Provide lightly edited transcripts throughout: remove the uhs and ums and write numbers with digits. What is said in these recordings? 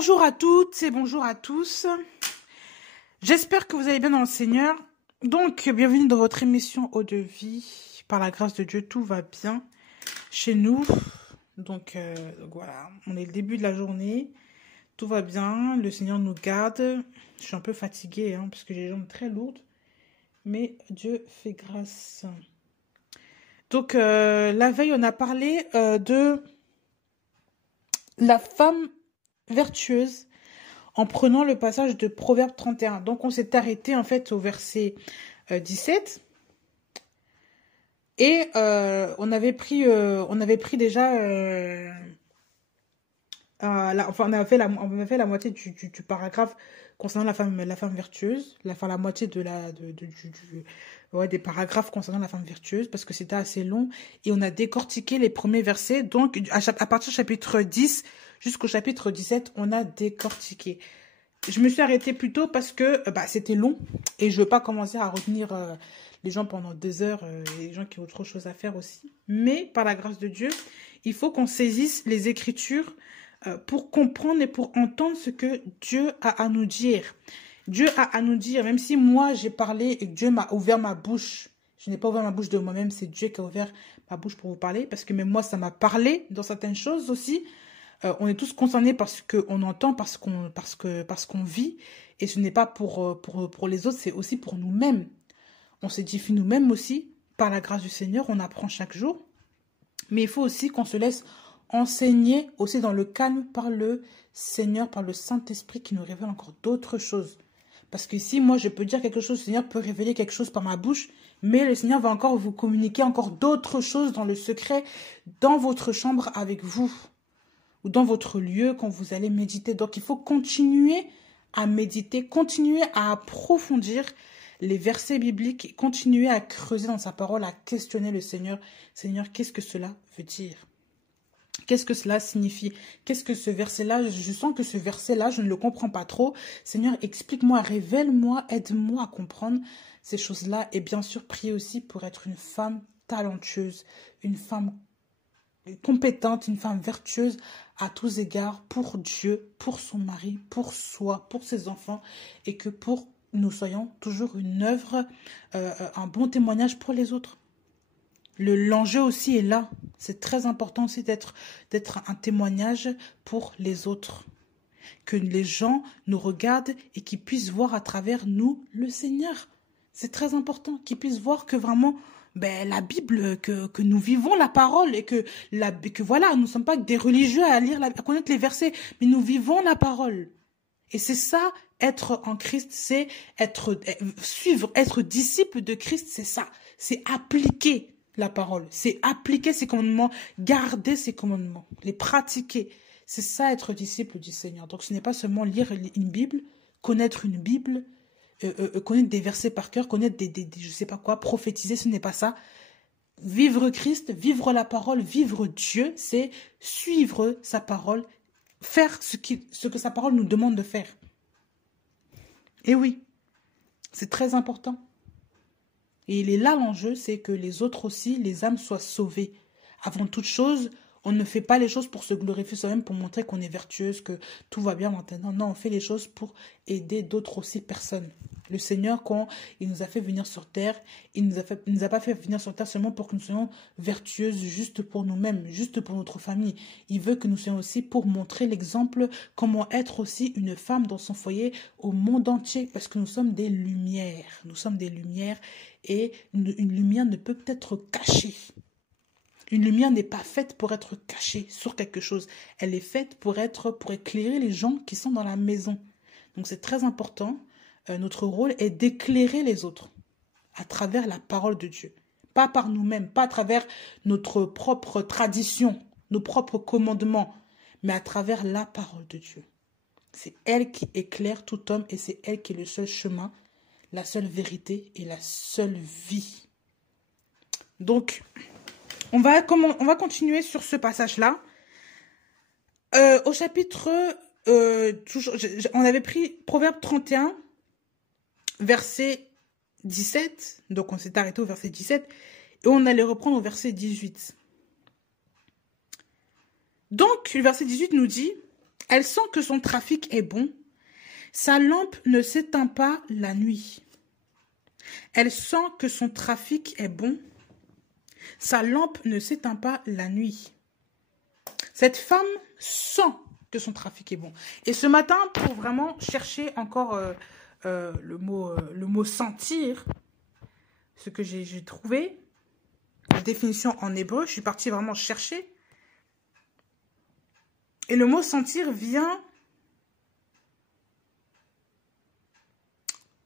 Bonjour à toutes et bonjour à tous. J'espère que vous allez bien dans le Seigneur. Donc, bienvenue dans votre émission Eau de vie. Par la grâce de Dieu, tout va bien chez nous. Donc voilà, on est le début de la journée. Tout va bien, le Seigneur nous garde. Je suis un peu fatiguée parce que j'ai les jambes très lourdes. Mais Dieu fait grâce. Donc, la veille, on a parlé de la femme vertueuse en prenant le passage de Proverbe 31. Donc, on s'est arrêté en fait au verset 17. Et on avait pris déjà... on avait fait la moitié du paragraphe concernant la femme vertueuse. La moitié des paragraphes concernant la femme vertueuse parce que c'était assez long. Et on a décortiqué les premiers versets. Donc, à partir du chapitre 10 jusqu'au chapitre 17, on a décortiqué. Je me suis arrêtée plus tôt parce que c'était long. Et je ne veux pas commencer à retenir les gens pendant 2 heures. Et les gens qui ont autre chose à faire aussi. Mais, par la grâce de Dieu, il faut qu'on saisisse les Écritures pour comprendre et pour entendre ce que Dieu a à nous dire. Dieu a à nous dire, même si moi j'ai parlé et que Dieu m'a ouvert ma bouche, je n'ai pas ouvert ma bouche de moi-même, c'est Dieu qui a ouvert ma bouche pour vous parler, parce que même moi ça m'a parlé dans certaines choses aussi. On est tous concernés parce qu'on entend, parce qu'on vit, et ce n'est pas pour les autres, c'est aussi pour nous-mêmes. On s'édifie nous-mêmes aussi, par la grâce du Seigneur, on apprend chaque jour, mais il faut aussi qu'on se laisse enseigner aussi dans le calme par le Seigneur, par le Saint-Esprit qui nous révèle encore d'autres choses. Parce que si moi je peux dire quelque chose, le Seigneur peut révéler quelque chose par ma bouche, mais le Seigneur va encore vous communiquer encore d'autres choses dans le secret, dans votre chambre avec vous, ou dans votre lieu quand vous allez méditer. Donc il faut continuer à méditer, continuer à approfondir les versets bibliques, continuer à creuser dans sa parole, à questionner le Seigneur. Seigneur, qu'est-ce que cela veut dire ? Qu'est-ce que cela signifie? Qu'est-ce que ce verset-là? Je sens que ce verset-là, je ne le comprends pas trop. Seigneur, explique-moi, révèle-moi, aide-moi à comprendre ces choses-là. Et bien sûr, prier aussi pour être une femme talentueuse, une femme compétente, une femme vertueuse à tous égards pour Dieu, pour son mari, pour soi, pour ses enfants. Et que nous soyons toujours une œuvre, un bon témoignage pour les autres. L'enjeu aussi est là. C'est très important aussi d'être un témoignage pour les autres. Que les gens nous regardent et qu'ils puissent voir à travers nous le Seigneur. C'est très important qu'ils puissent voir que vraiment la Bible, que nous vivons la parole et que voilà, nous ne sommes pas des religieux à connaître les versets, mais nous vivons la parole. Et c'est ça, être en Christ, c'est être disciple de Christ, c'est ça. C'est appliquer la parole, c'est appliquer ses commandements, garder ses commandements, les pratiquer. C'est ça être disciple du Seigneur. Donc ce n'est pas seulement lire une Bible, connaître une Bible, connaître des versets par cœur, connaître des je sais pas quoi, prophétiser, ce n'est pas ça. Vivre Christ, vivre la parole, vivre Dieu, c'est suivre sa parole, faire ce que sa parole nous demande de faire. Et oui, c'est très important. Et il est là l'enjeu, c'est que les autres aussi, les âmes soient sauvées. Avant toute chose, on ne fait pas les choses pour se glorifier soi-même, pour montrer qu'on est vertueuse, que tout va bien maintenant. Non, on fait les choses pour aider d'autres aussi personnes. Le Seigneur, quand il nous a fait venir sur terre, il nous a pas fait venir sur terre seulement pour que nous soyons vertueuses juste pour nous-mêmes, juste pour notre famille. Il veut que nous soyons aussi pour montrer l'exemple, comment être aussi une femme dans son foyer au monde entier, parce que nous sommes des lumières. Nous sommes des lumières et une lumière ne peut être cachée. Une lumière n'est pas faite pour être cachée sur quelque chose. Elle est faite pour éclairer les gens qui sont dans la maison. Donc c'est très important. Notre rôle est d'éclairer les autres à travers la parole de Dieu. Pas par nous-mêmes, pas à travers notre propre tradition, nos propres commandements, mais à travers la parole de Dieu. C'est elle qui éclaire tout homme et c'est elle qui est le seul chemin, la seule vérité et la seule vie. Donc, on va continuer sur ce passage-là. Au chapitre, on avait pris Proverbe 31, verset 17. Donc, on s'est arrêté au verset 17. Et on allait reprendre au verset 18. Donc, le verset 18 nous dit Elle sent que son trafic est bon. Sa lampe ne s'éteint pas la nuit. Elle sent que son trafic est bon. Sa lampe ne s'éteint pas la nuit. Cette femme sent que son trafic est bon. Et ce matin, pour vraiment chercher encore le mot sentir, ce que j'ai trouvé, la définition en hébreu, je suis partie vraiment chercher. Et le mot sentir vient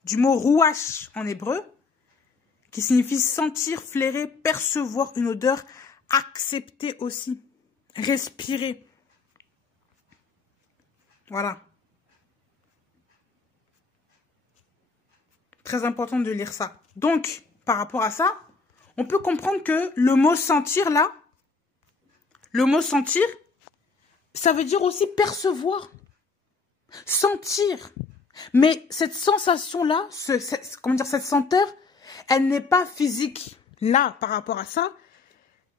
du mot rouach en hébreu, qui signifie sentir, flairer, percevoir une odeur, accepter aussi, respirer. Voilà. Très important de lire ça. Donc, par rapport à ça, on peut comprendre que le mot sentir là, le mot sentir, ça veut dire aussi percevoir, sentir. Mais cette sensation-là, comment dire, cette senteur, elle n'est pas physique. Là, par rapport à ça,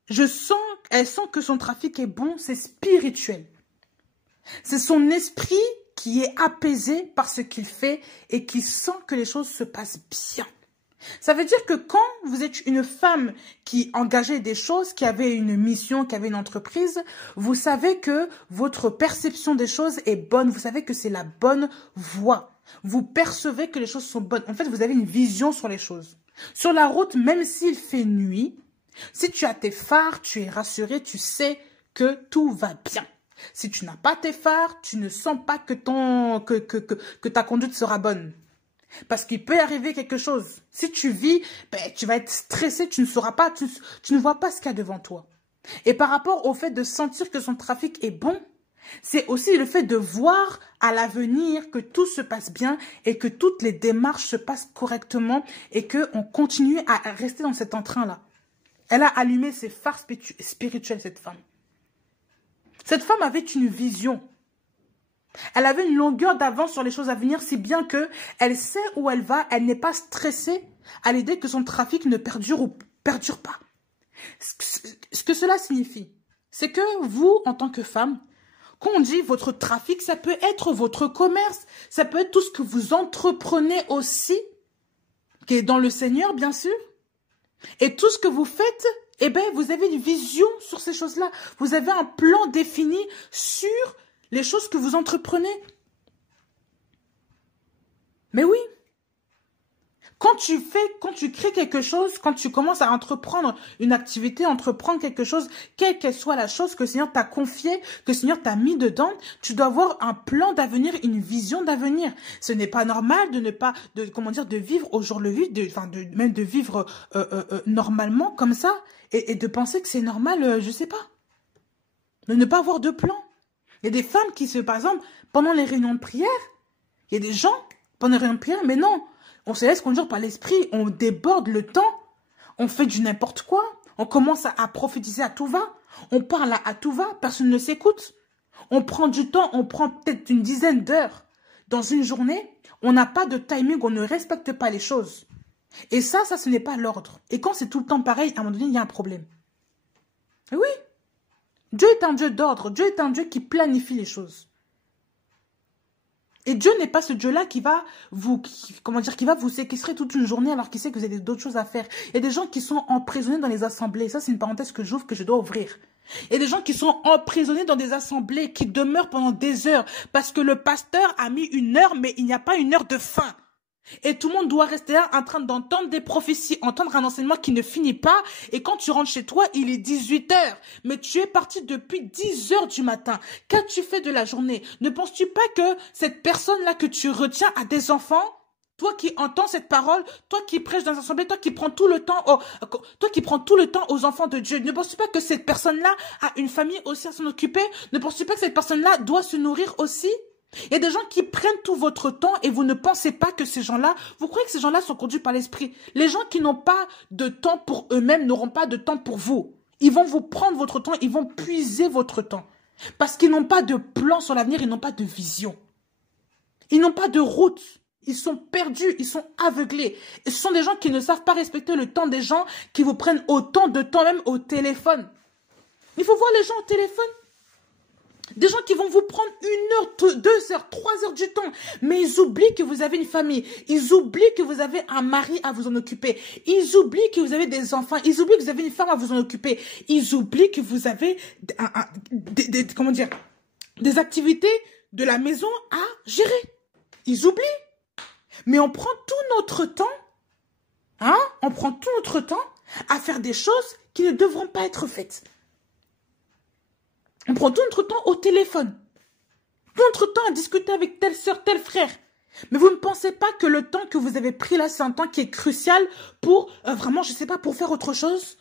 elle sent que son trafic est bon, c'est spirituel. C'est son esprit qui est apaisé par ce qu'il fait et qui sent que les choses se passent bien. Ça veut dire que quand vous êtes une femme qui engageait des choses, qui avait une mission, qui avait une entreprise, vous savez que votre perception des choses est bonne. Vous savez que c'est la bonne voie. Vous percevez que les choses sont bonnes. En fait, vous avez une vision sur les choses. Sur la route, même s'il fait nuit, si tu as tes phares, tu es rassuré, tu sais que tout va bien. Si tu n'as pas tes phares, tu ne sens pas que ta conduite sera bonne. Parce qu'il peut arriver quelque chose. Si tu vis, tu vas être stressé, tu ne sauras pas, tu ne vois pas ce qu'il y a devant toi. Et par rapport au fait de sentir que son trafic est bon, c'est aussi le fait de voir à l'avenir que tout se passe bien et que toutes les démarches se passent correctement et qu'on continue à rester dans cet entrain-là. Elle a allumé ses phares spirituels, cette femme. Cette femme avait une vision. Elle avait une longueur d'avance sur les choses à venir, si bien que elle sait où elle va, elle n'est pas stressée à l'idée que son trafic ne perdure ou perdure pas. Ce que cela signifie, c'est que vous, en tant que femme, quand on dit votre trafic, ça peut être votre commerce, ça peut être tout ce que vous entreprenez aussi, qui est dans le Seigneur, bien sûr. Et tout ce que vous faites, eh bien, vous avez une vision sur ces choses-là. Vous avez un plan défini sur les choses que vous entreprenez. Mais oui. Quand tu crées quelque chose, quand tu commences à entreprendre une activité, entreprendre quelque chose, quelle qu'elle soit la chose que le Seigneur t'a confiée, que le Seigneur t'a mis dedans, tu dois avoir un plan d'avenir, une vision d'avenir. Ce n'est pas normal de ne pas, de vivre au jour le jour, même de vivre normalement comme ça et de penser que c'est normal, je sais pas, de ne pas avoir de plan. Il y a des femmes qui par exemple, pendant les réunions de prière, il y a des gens, pendant les réunions de prière, mais non, on se laisse conduire par l'esprit, on déborde le temps, on fait du n'importe quoi, on commence à prophétiser à tout va, on parle à tout va, personne ne s'écoute. On prend du temps, on prend peut-être une dizaine d'heures dans une journée, on n'a pas de timing, on ne respecte pas les choses. Et ça, ce n'est pas l'ordre. Et quand c'est tout le temps pareil, à un moment donné, il y a un problème. Et oui, Dieu est un Dieu d'ordre, Dieu est un Dieu qui planifie les choses. Et Dieu n'est pas ce Dieu-là qui va vous séquestrer toute une journée alors qu'il sait que vous avez d'autres choses à faire. Il y a des gens qui sont emprisonnés dans les assemblées. Ça, c'est une parenthèse que j'ouvre, que je dois ouvrir. Il y a des gens qui sont emprisonnés dans des assemblées, qui demeurent pendant des heures parce que le pasteur a mis une heure, mais il n'y a pas une heure de fin. Et tout le monde doit rester là en train d'entendre des prophéties, entendre un enseignement qui ne finit pas. Et quand tu rentres chez toi, il est 18 h. Mais tu es parti depuis 10 h du matin. Qu'as-tu fait de la journée? Ne penses-tu pas que cette personne-là que tu retiens a des enfants? Toi qui entends cette parole, toi qui prêches dans l'assemblée, toi qui prends tout le temps, aux enfants de Dieu. Ne penses-tu pas que cette personne-là a une famille aussi à s'en occuper? Ne penses-tu pas que cette personne-là doit se nourrir aussi? Il y a des gens qui prennent tout votre temps et vous ne pensez pas que ces gens-là, vous croyez que ces gens-là sont conduits par l'esprit. Les gens qui n'ont pas de temps pour eux-mêmes n'auront pas de temps pour vous. Ils vont vous prendre votre temps, ils vont puiser votre temps. Parce qu'ils n'ont pas de plan sur l'avenir, ils n'ont pas de vision. Ils n'ont pas de route. Ils sont perdus, ils sont aveuglés. Et ce sont des gens qui ne savent pas respecter le temps des gens, qui vous prennent autant de temps même au téléphone. Il faut voir les gens au téléphone. Des gens qui vont vous prendre 1 heure, 2 heures, 3 heures du temps. Mais ils oublient que vous avez une famille. Ils oublient que vous avez un mari à vous en occuper. Ils oublient que vous avez des enfants. Ils oublient que vous avez une femme à vous en occuper. Ils oublient que vous avez comment dire, des activités de la maison à gérer. Ils oublient. Mais on prend tout notre temps, on prend tout notre temps à faire des choses qui ne devront pas être faites. On prend tout notre temps au téléphone. Tout notre temps à discuter avec telle soeur, tel frère. Mais vous ne pensez pas que le temps que vous avez pris là, c'est un temps qui est crucial pour, vraiment, je ne sais pas, pour faire autre chose?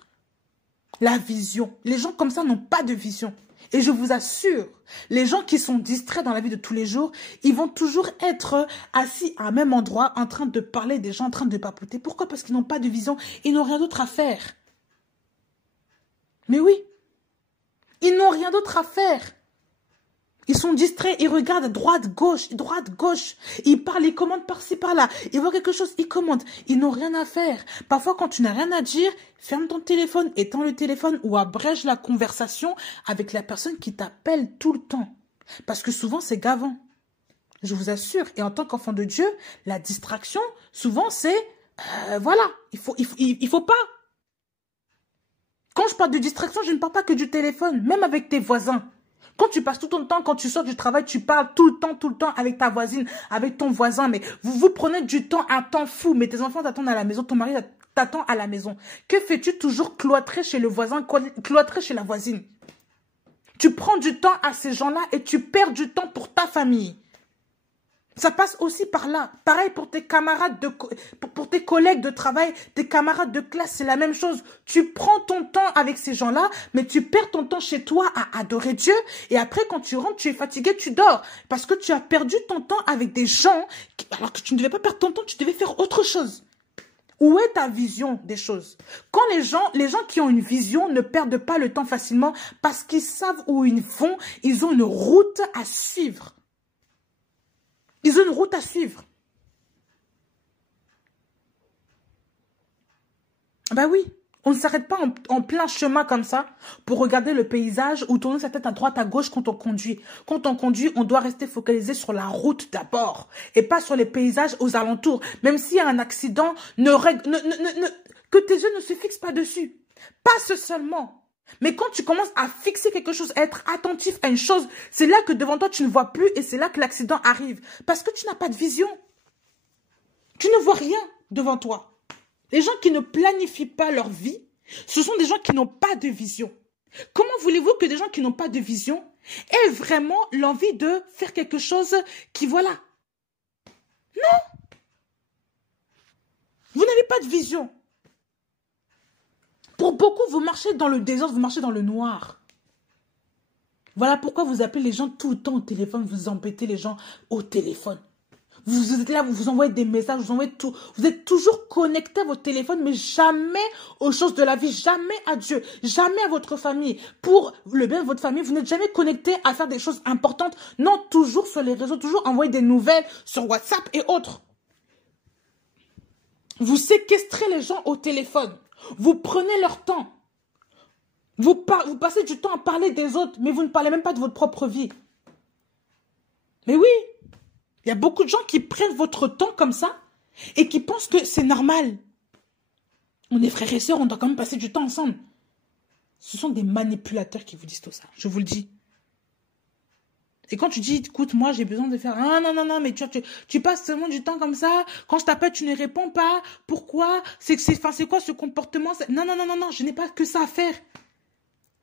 La vision. Les gens comme ça n'ont pas de vision. Et je vous assure, les gens qui sont distraits dans la vie de tous les jours, ils vont toujours être assis à un même endroit, en train de parler des gens, en train de papoter. Pourquoi? Parce qu'ils n'ont pas de vision. Ils n'ont rien d'autre à faire. Mais oui. Ils n'ont rien d'autre à faire. Ils sont distraits, ils regardent droite, gauche. Ils parlent, ils commandent par-ci, par-là. Ils voient quelque chose, ils commandent. Ils n'ont rien à faire. Parfois, quand tu n'as rien à dire, ferme ton téléphone, éteins le téléphone ou abrège la conversation avec la personne qui t'appelle tout le temps. Parce que souvent, c'est gavant. Je vous assure. Et en tant qu'enfant de Dieu, la distraction, souvent, c'est... voilà, il faut pas. Quand je parle de distraction, je ne parle pas que du téléphone, même avec tes voisins. Quand tu passes tout ton temps, quand tu sors du travail, tu parles tout le temps avec ta voisine, avec ton voisin. Mais vous prenez du temps, un temps fou. Mais tes enfants t'attendent à la maison, ton mari t'attend à la maison. Que fais-tu? Toujours cloîtré chez le voisin, cloîtré chez la voisine. Tu prends du temps à ces gens-là et tu perds du temps pour ta famille. Ça passe aussi par là. Pareil pour tes camarades, pour tes collègues de travail, tes camarades de classe, c'est la même chose. Tu prends ton temps avec ces gens-là, mais tu perds ton temps chez toi à adorer Dieu. Et après, quand tu rentres, tu es fatigué, tu dors. Parce que tu as perdu ton temps avec des gens, alors que tu ne devais pas perdre ton temps, tu devais faire autre chose. Où est ta vision des choses? Quand les gens qui ont une vision ne perdent pas le temps facilement parce qu'ils savent où ils vont, ils ont une route à suivre. Ils ont une route à suivre. Ben oui, on ne s'arrête pas en plein chemin comme ça pour regarder le paysage ou tourner sa tête à droite, à gauche quand on conduit. Quand on conduit, on doit rester focalisé sur la route d'abord et pas sur les paysages aux alentours. Même s'il y a un accident, que tes yeux ne se fixent pas dessus. Passe seulement. Mais quand tu commences à fixer quelque chose, à être attentif à une chose, c'est là que devant toi, tu ne vois plus et c'est là que l'accident arrive. Parce que tu n'as pas de vision. Tu ne vois rien devant toi. Les gens qui ne planifient pas leur vie, ce sont des gens qui n'ont pas de vision. Comment voulez-vous que des gens qui n'ont pas de vision aient vraiment l'envie de faire quelque chose qui, voilà. Non. Vous n'avez pas de vision. Pour beaucoup, vous marchez dans le désordre, vous marchez dans le noir. Voilà pourquoi vous appelez les gens tout le temps au téléphone, vous embêtez les gens au téléphone. Vous êtes là, vous vous envoyez des messages, vous envoyez tout. Vous êtes toujours connecté à votre téléphone, mais jamais aux choses de la vie, jamais à Dieu, jamais à votre famille. Pour le bien de votre famille, vous n'êtes jamais connecté à faire des choses importantes. Non, toujours sur les réseaux, toujours envoyer des nouvelles sur WhatsApp et autres. Vous séquestrez les gens au téléphone. Vous prenez leur temps. Vous passez du temps à parler des autres, mais vous ne parlez même pas de votre propre vie. Mais oui, il y a beaucoup de gens qui prennent votre temps comme ça et qui pensent que c'est normal. On est frères et sœurs, on doit quand même passer du temps ensemble. Ce sont des manipulateurs qui vous disent tout ça, je vous le dis. Et quand tu dis, écoute, moi j'ai besoin de faire... Ah, non, mais tu passes seulement du temps comme ça. Quand je t'appelle, tu ne réponds pas. Pourquoi? C'est quoi ce comportement? Non, je n'ai pas que ça à faire.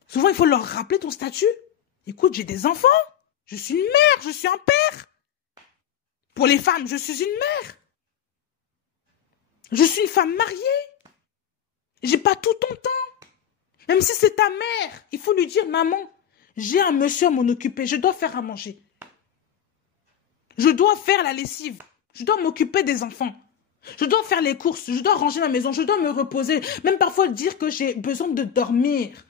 Souvent, il faut leur rappeler ton statut. Écoute, j'ai des enfants. Je suis une mère, je suis un père. Pour les femmes, je suis une mère. Je suis une femme mariée. J'ai pas tout ton temps. Même si c'est ta mère, il faut lui dire, maman, j'ai un monsieur à m'en occuper, je dois faire à manger. Je dois faire la lessive. Je dois m'occuper des enfants. Je dois faire les courses, je dois ranger ma maison, je dois me reposer. Même parfois dire que j'ai besoin de dormir.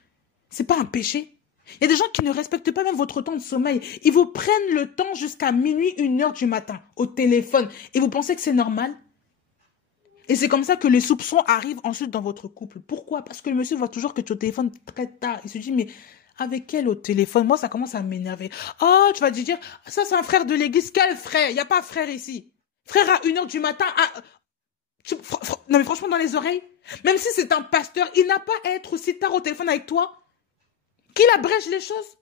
C'est pas un péché. Il y a des gens qui ne respectent pas même votre temps de sommeil. Ils vous prennent le temps jusqu'à minuit, 1h du matin au téléphone. Et vous pensez que c'est normal? Et c'est comme ça que les soupçons arrivent ensuite dans votre couple. Pourquoi? Parce que le monsieur voit toujours que tu es au téléphone très tard. Il se dit, mais Avec quel au téléphone? Moi, ça commence à m'énerver. Oh, tu vas dire, ça c'est un frère de l'église. Quel frère? Il n'y a pas frère ici. Frère à 1h du matin. Non mais franchement, dans les oreilles. Même si c'est un pasteur, il n'a pas à être aussi tard au téléphone avec toi. Qu'il abrège les choses.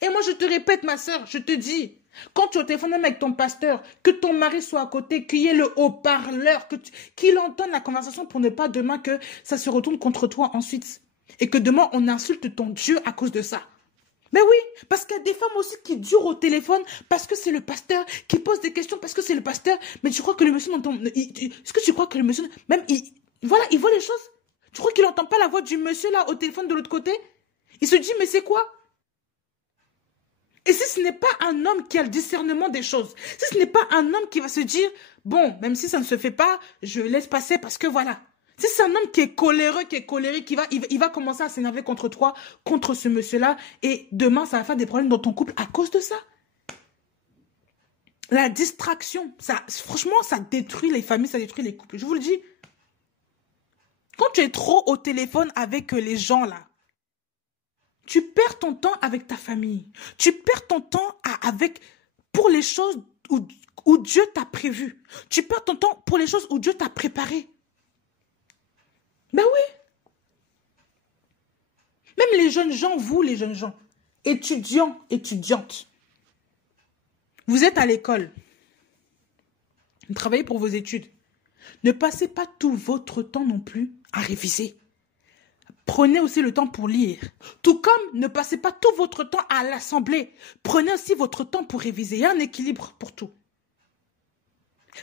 Et moi, je te répète, ma soeur, je te dis, quand tu es au téléphone même avec ton pasteur, que ton mari soit à côté, qu'il y ait le haut-parleur, qu'il entende la conversation pour ne pas demain que ça se retourne contre toi ensuite. Et que demain, on insulte ton Dieu à cause de ça. Mais oui, parce qu'il y a des femmes aussi qui durent au téléphone parce que c'est le pasteur, qui pose des questions parce que c'est le pasteur. Mais tu crois que le monsieur n'entend... Est-ce que tu crois que le monsieur... Même, voilà, il voit les choses. Tu crois qu'il n'entend pas la voix du monsieur là au téléphone de l'autre côté? Il se dit, mais c'est quoi? Et si ce n'est pas un homme qui a le discernement des choses, si ce n'est pas un homme qui va se dire, bon, même si ça ne se fait pas, je laisse passer parce que voilà. Si c'est un homme qui est coléreux, qui est colérique, il va commencer à s'énerver contre toi, contre ce monsieur-là, et demain, ça va faire des problèmes dans ton couple à cause de ça. La distraction, ça, franchement, ça détruit les familles, ça détruit les couples. Je vous le dis. Quand tu es trop au téléphone avec les gens là, tu perds ton temps avec ta famille. Tu perds ton temps pour les choses où Dieu t'a prévu. Tu perds ton temps pour les choses où Dieu t'a préparé. Ben oui. Même les jeunes gens, vous les jeunes gens, étudiants, étudiantes, vous êtes à l'école. Vous travaillez pour vos études. Ne passez pas tout votre temps non plus à réviser. Prenez aussi le temps pour lire. Tout comme ne passez pas tout votre temps à l'assemblée. Prenez aussi votre temps pour réviser. Il y a un équilibre pour tout.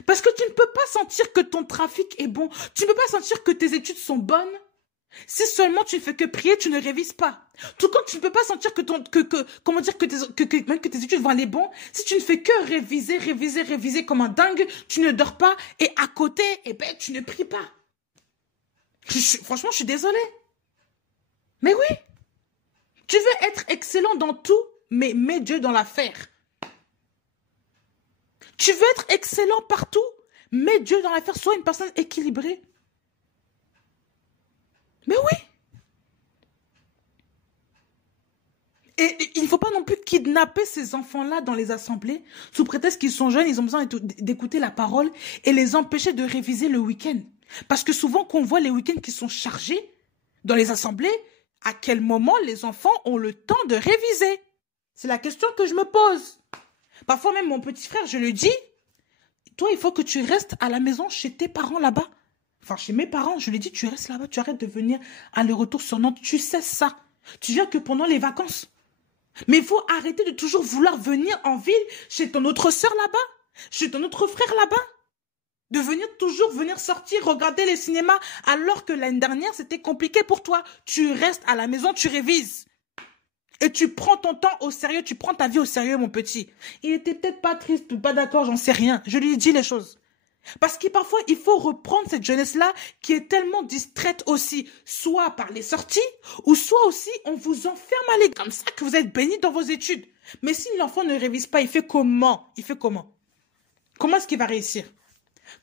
Parce que tu ne peux pas sentir que ton trafic est bon. Tu ne peux pas sentir que tes études sont bonnes. Si seulement tu ne fais que prier, tu ne révises pas. Tout comme tu ne peux pas sentir que tes études vont aller bon. Si tu ne fais que réviser comme un dingue, tu ne dors pas. Et à côté, tu ne pries pas. Franchement, je suis désolée. Mais oui, tu veux être excellent dans tout, mais mets Dieu dans l'affaire. Tu veux être excellent partout, mets Dieu dans l'affaire, sois une personne équilibrée. Mais oui. Et il ne faut pas non plus kidnapper ces enfants-là dans les assemblées, sous prétexte qu'ils sont jeunes, ils ont besoin d'écouter la parole et les empêcher de réviser le week-end. Parce que souvent, quand on voit les week-ends qui sont chargés dans les assemblées, à quel moment les enfants ont le temps de réviser? C'est la question que je me pose. Parfois même mon petit frère, je lui dis, toi, il faut que tu restes à la maison chez tes parents là-bas. Enfin, chez mes parents, je lui dis, tu restes là-bas, tu arrêtes de venir aller-retour sur Nantes, tu sais ça. Tu viens que pendant les vacances. Mais il faut arrêter de toujours vouloir venir en ville chez ton autre sœur là-bas, chez ton autre frère là-bas. De toujours venir sortir, regarder les cinémas, alors que l'année dernière, c'était compliqué pour toi. Tu restes à la maison, tu révises. Et tu prends ton temps au sérieux, tu prends ta vie au sérieux, mon petit. Il était peut-être pas triste ou pas d'accord, j'en sais rien. Je lui dis les choses. Parce que parfois, il faut reprendre cette jeunesse-là qui est tellement distraite aussi, soit par les sorties, ou soit aussi on vous enferme à l'école. Comme ça que vous êtes bénis dans vos études. Mais si l'enfant ne révise pas, il fait comment? Il fait comment? Comment est-ce qu'il va réussir?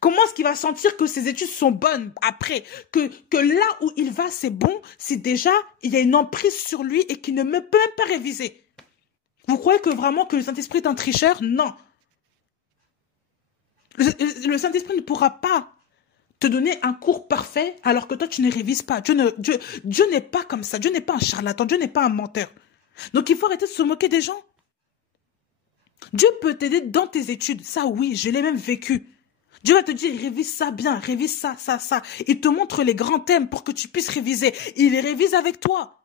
Comment est-ce qu'il va sentir que ses études sont bonnes après? Que là où il va, c'est bon, si déjà il y a une emprise sur lui et qu'il ne peut même pas réviser. Vous croyez que vraiment que le Saint-Esprit est un tricheur? Non. Le Saint-Esprit ne pourra pas te donner un cours parfait alors que toi tu ne révises pas. Dieu n'est pas comme ça. Dieu n'est pas un charlatan. Dieu n'est pas un menteur. Donc il faut arrêter de se moquer des gens. Dieu peut t'aider dans tes études. Ça oui, je l'ai même vécu. Dieu va te dire, révise ça bien, révise ça, ça, ça. Il te montre les grands thèmes pour que tu puisses réviser. Il les révise avec toi.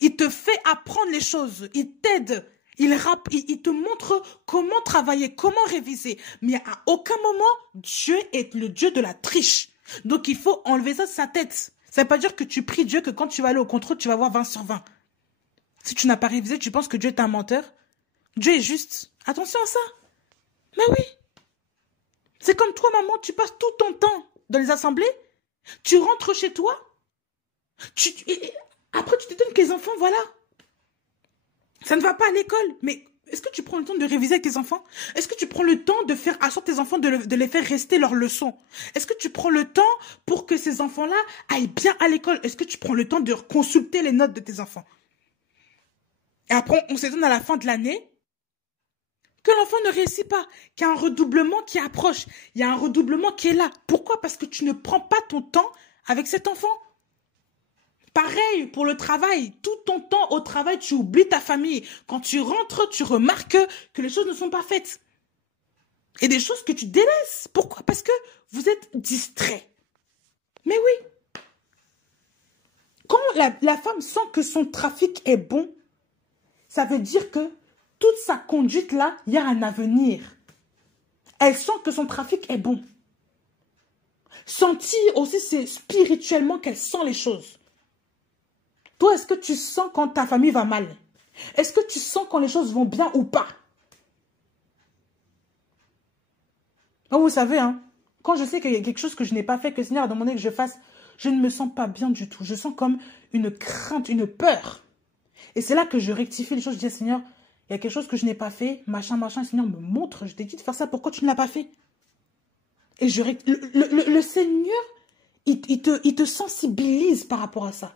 Il te fait apprendre les choses. Il t'aide. Il te montre comment travailler, comment réviser. Mais à aucun moment, Dieu est le Dieu de la triche. Donc il faut enlever ça de sa tête. Ça ne veut pas dire que tu pries Dieu que quand tu vas aller au contrôle, tu vas avoir 20 sur 20. Si tu n'as pas révisé, tu penses que Dieu est un menteur? Dieu est juste. Attention à ça. Mais oui. C'est comme toi, maman, tu passes tout ton temps dans les assemblées, tu rentres chez toi, après tu t'étonnes que les enfants, voilà, ça ne va pas à l'école. Mais est-ce que tu prends le temps de réviser avec tes enfants? Est-ce que tu prends le temps de faire asseoir tes enfants, de les faire rester leurs leçons? Est-ce que tu prends le temps pour que ces enfants-là aillent bien à l'école? Est-ce que tu prends le temps de consulter les notes de tes enfants? Et après, on s'étonne à la fin de l'année que l'enfant ne réussit pas, qu'il y a un redoublement qui approche, il y a un redoublement qui est là. Pourquoi? Parce que tu ne prends pas ton temps avec cet enfant. Pareil pour le travail, tout ton temps au travail, tu oublies ta famille. Quand tu rentres, tu remarques que les choses ne sont pas faites. Et des choses que tu délaisses. Pourquoi? Parce que vous êtes distrait. Mais oui, quand la femme sent que son trafic est bon, ça veut dire que toute sa conduite là, il y a un avenir. Elle sent que son trafic est bon. Sentir aussi, c'est spirituellement qu'elle sent les choses. Toi, est-ce que tu sens quand ta famille va mal? Est-ce que tu sens quand les choses vont bien ou pas? Oh, vous savez, hein, quand je sais qu'il y a quelque chose que je n'ai pas fait, que le Seigneur a demandé que je fasse, je ne me sens pas bien du tout. Je sens comme une crainte, une peur. Et c'est là que je rectifie les choses. Je dis, Seigneur, il y a quelque chose que je n'ai pas fait, machin, machin. Le Seigneur me montre, je t'ai dit de faire ça, pourquoi tu ne l'as pas fait? Et le Seigneur, il te sensibilise par rapport à ça.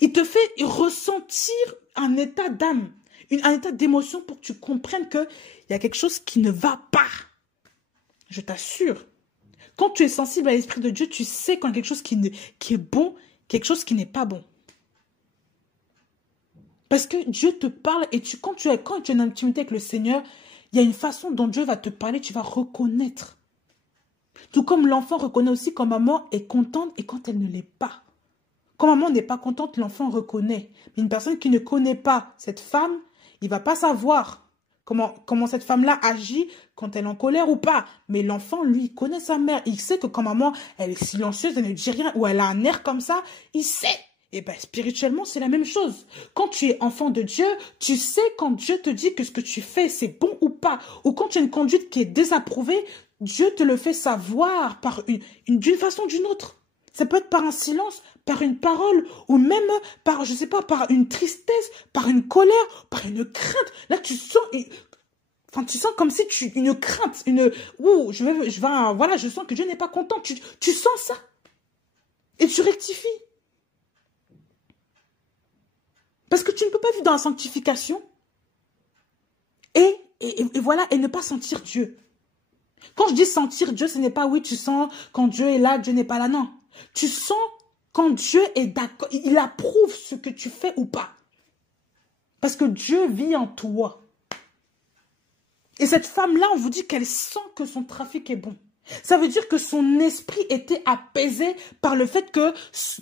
Il te fait ressentir un état d'âme, un état d'émotion pour que tu comprennes qu'il y a quelque chose qui ne va pas. Je t'assure. Quand tu es sensible à l'Esprit de Dieu, tu sais quand il y a quelque chose qui est bon, quelque chose qui n'est pas bon. Parce que Dieu te parle et quand tu es en intimité avec le Seigneur, il y a une façon dont Dieu va te parler, tu vas reconnaître. Tout comme l'enfant reconnaît aussi quand maman est contente et quand elle ne l'est pas. Quand maman n'est pas contente, l'enfant reconnaît. Mais une personne qui ne connaît pas cette femme, il ne va pas savoir comment cette femme-là agit quand elle est en colère ou pas. Mais l'enfant, lui, il connaît sa mère. Il sait que quand maman, elle est silencieuse, elle ne dit rien, ou elle a un air comme ça, il sait. Et bien, spirituellement, c'est la même chose. Quand tu es enfant de Dieu, tu sais quand Dieu te dit que ce que tu fais, c'est bon ou pas. Ou quand tu as une conduite qui est désapprouvée, Dieu te le fait savoir d'une façon ou d'une autre. Ça peut être par un silence, par une parole, ou même par, je sais pas, par une tristesse, par une colère, par une crainte. Là, tu sens comme si une crainte, voilà, je sens que Dieu n'est pas content. Tu sens ça. Et tu rectifies. Parce que tu ne peux pas vivre dans la sanctification et voilà, et ne pas sentir Dieu. Quand je dis sentir Dieu, ce n'est pas, oui, tu sens quand Dieu est là, Dieu n'est pas là, non. Tu sens quand Dieu est d'accord, il approuve ce que tu fais ou pas. Parce que Dieu vit en toi. Et cette femme-là, on vous dit qu'elle sent que son trafic est bon. Ça veut dire que son esprit était apaisé par le fait que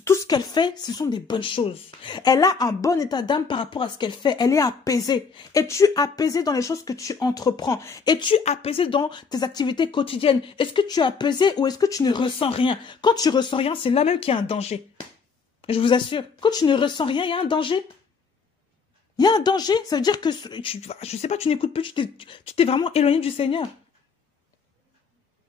tout ce qu'elle fait, ce sont des bonnes choses. Elle a un bon état d'âme par rapport à ce qu'elle fait. Elle est apaisée. Es-tu apaisé dans les choses que tu entreprends? Es-tu apaisé dans tes activités quotidiennes? Est-ce que tu es apaisé ou est-ce que tu ne ressens rien? Quand tu ressens rien, c'est là même qu'il y a un danger. Je vous assure. Quand tu ne ressens rien, il y a un danger. Il y a un danger. Ça veut dire que, je sais pas, tu n'écoutes plus, tu t'es vraiment éloigné du Seigneur.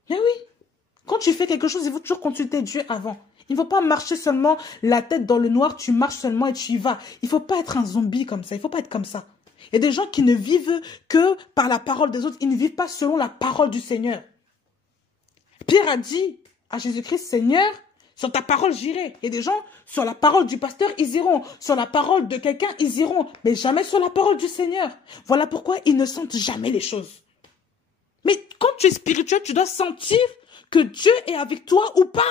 Mais oui, quand tu fais quelque chose, il faut toujours consulter Dieu avant. Il ne faut pas marcher seulement la tête dans le noir, tu marches seulement et tu y vas. Il ne faut pas être un zombie comme ça, il ne faut pas être comme ça. Il y a des gens qui ne vivent que par la parole des autres, ils ne vivent pas selon la parole du Seigneur. Pierre a dit à Jésus-Christ, Seigneur, sur ta parole j'irai. Et des gens, sur la parole du pasteur, ils iront. Sur la parole de quelqu'un, ils iront. Mais jamais sur la parole du Seigneur. Voilà pourquoi ils ne sentent jamais les choses. Mais quand tu es spirituel, tu dois sentir que Dieu est avec toi ou pas.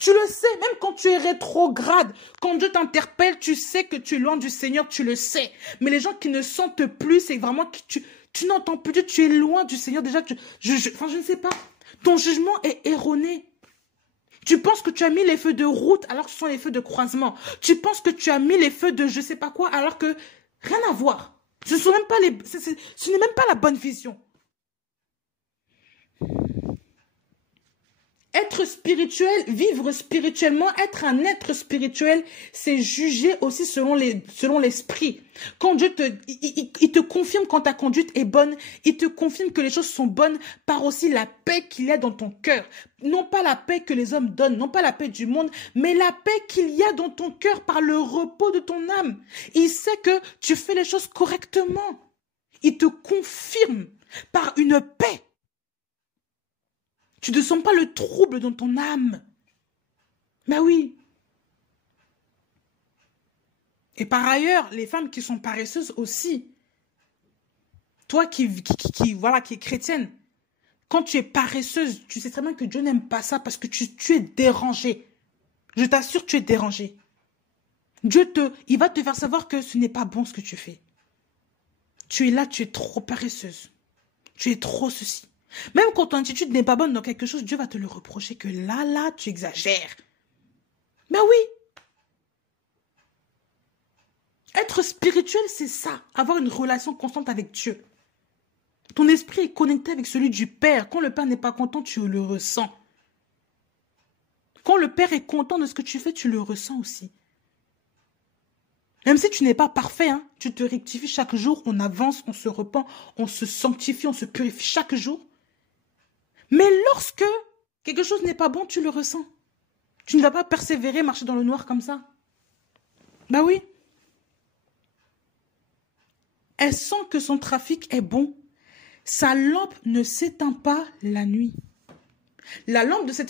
Tu le sais, même quand tu es rétrograde, quand Dieu t'interpelle, tu sais que tu es loin du Seigneur, tu le sais. Mais les gens qui ne sentent plus, c'est vraiment que tu n'entends plus Dieu, tu es loin du Seigneur. Déjà, je ne sais pas. Ton jugement est erroné. Tu penses que tu as mis les feux de route alors que ce sont les feux de croisement. Tu penses que tu as mis les feux de je sais pas quoi alors que rien à voir. Ce n'est même pas la bonne vision. Être spirituel, vivre spirituellement, être un être spirituel, c'est juger aussi selon l'esprit. Quand Dieu il te confirme quand ta conduite est bonne, il te confirme que les choses sont bonnes par aussi la paix qu'il y a dans ton cœur. Non pas la paix que les hommes donnent, non pas la paix du monde, mais la paix qu'il y a dans ton cœur par le repos de ton âme. Il sait que tu fais les choses correctement. Il te confirme par une paix. Tu ne sens pas le trouble dans ton âme. Ben oui. Et par ailleurs, les femmes qui sont paresseuses aussi, toi voilà, qui est chrétienne, quand tu es paresseuse, tu sais très bien que Dieu n'aime pas ça parce que tu es dérangée. Je t'assure, tu es dérangée. Il va te faire savoir que ce n'est pas bon ce que tu fais. Tu es là, tu es trop paresseuse. Tu es trop ceci. Même quand ton attitude n'est pas bonne dans quelque chose, Dieu va te le reprocher que là, tu exagères. Mais oui. Être spirituel, c'est ça. Avoir une relation constante avec Dieu. Ton esprit est connecté avec celui du Père. Quand le Père n'est pas content, tu le ressens. Quand le Père est content de ce que tu fais, tu le ressens aussi. Même si tu n'es pas parfait, hein, tu te rectifies chaque jour, on avance, on se repent, on se sanctifie, on se purifie chaque jour. Mais lorsque quelque chose n'est pas bon, tu le ressens. Tu ne vas pas persévérer, marcher dans le noir comme ça. Bah oui. Elle sent que son trafic est bon. Sa lampe ne s'éteint pas la nuit. La lampe de cette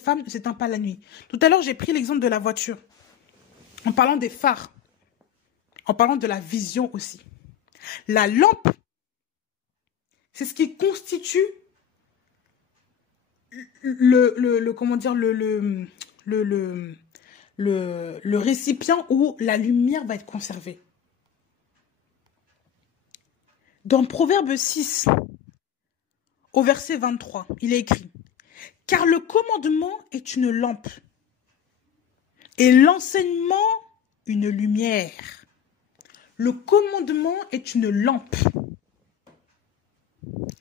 femme ne s'éteint pas la nuit. Tout à l'heure, j'ai pris l'exemple de la voiture. En parlant des phares. En parlant de la vision aussi. La lampe, c'est ce qui constitue le récipient où la lumière va être conservée. Dans Proverbe 6, au verset 23, il est écrit « Car le commandement est une lampe et l'enseignement une lumière. » Le commandement est une lampe.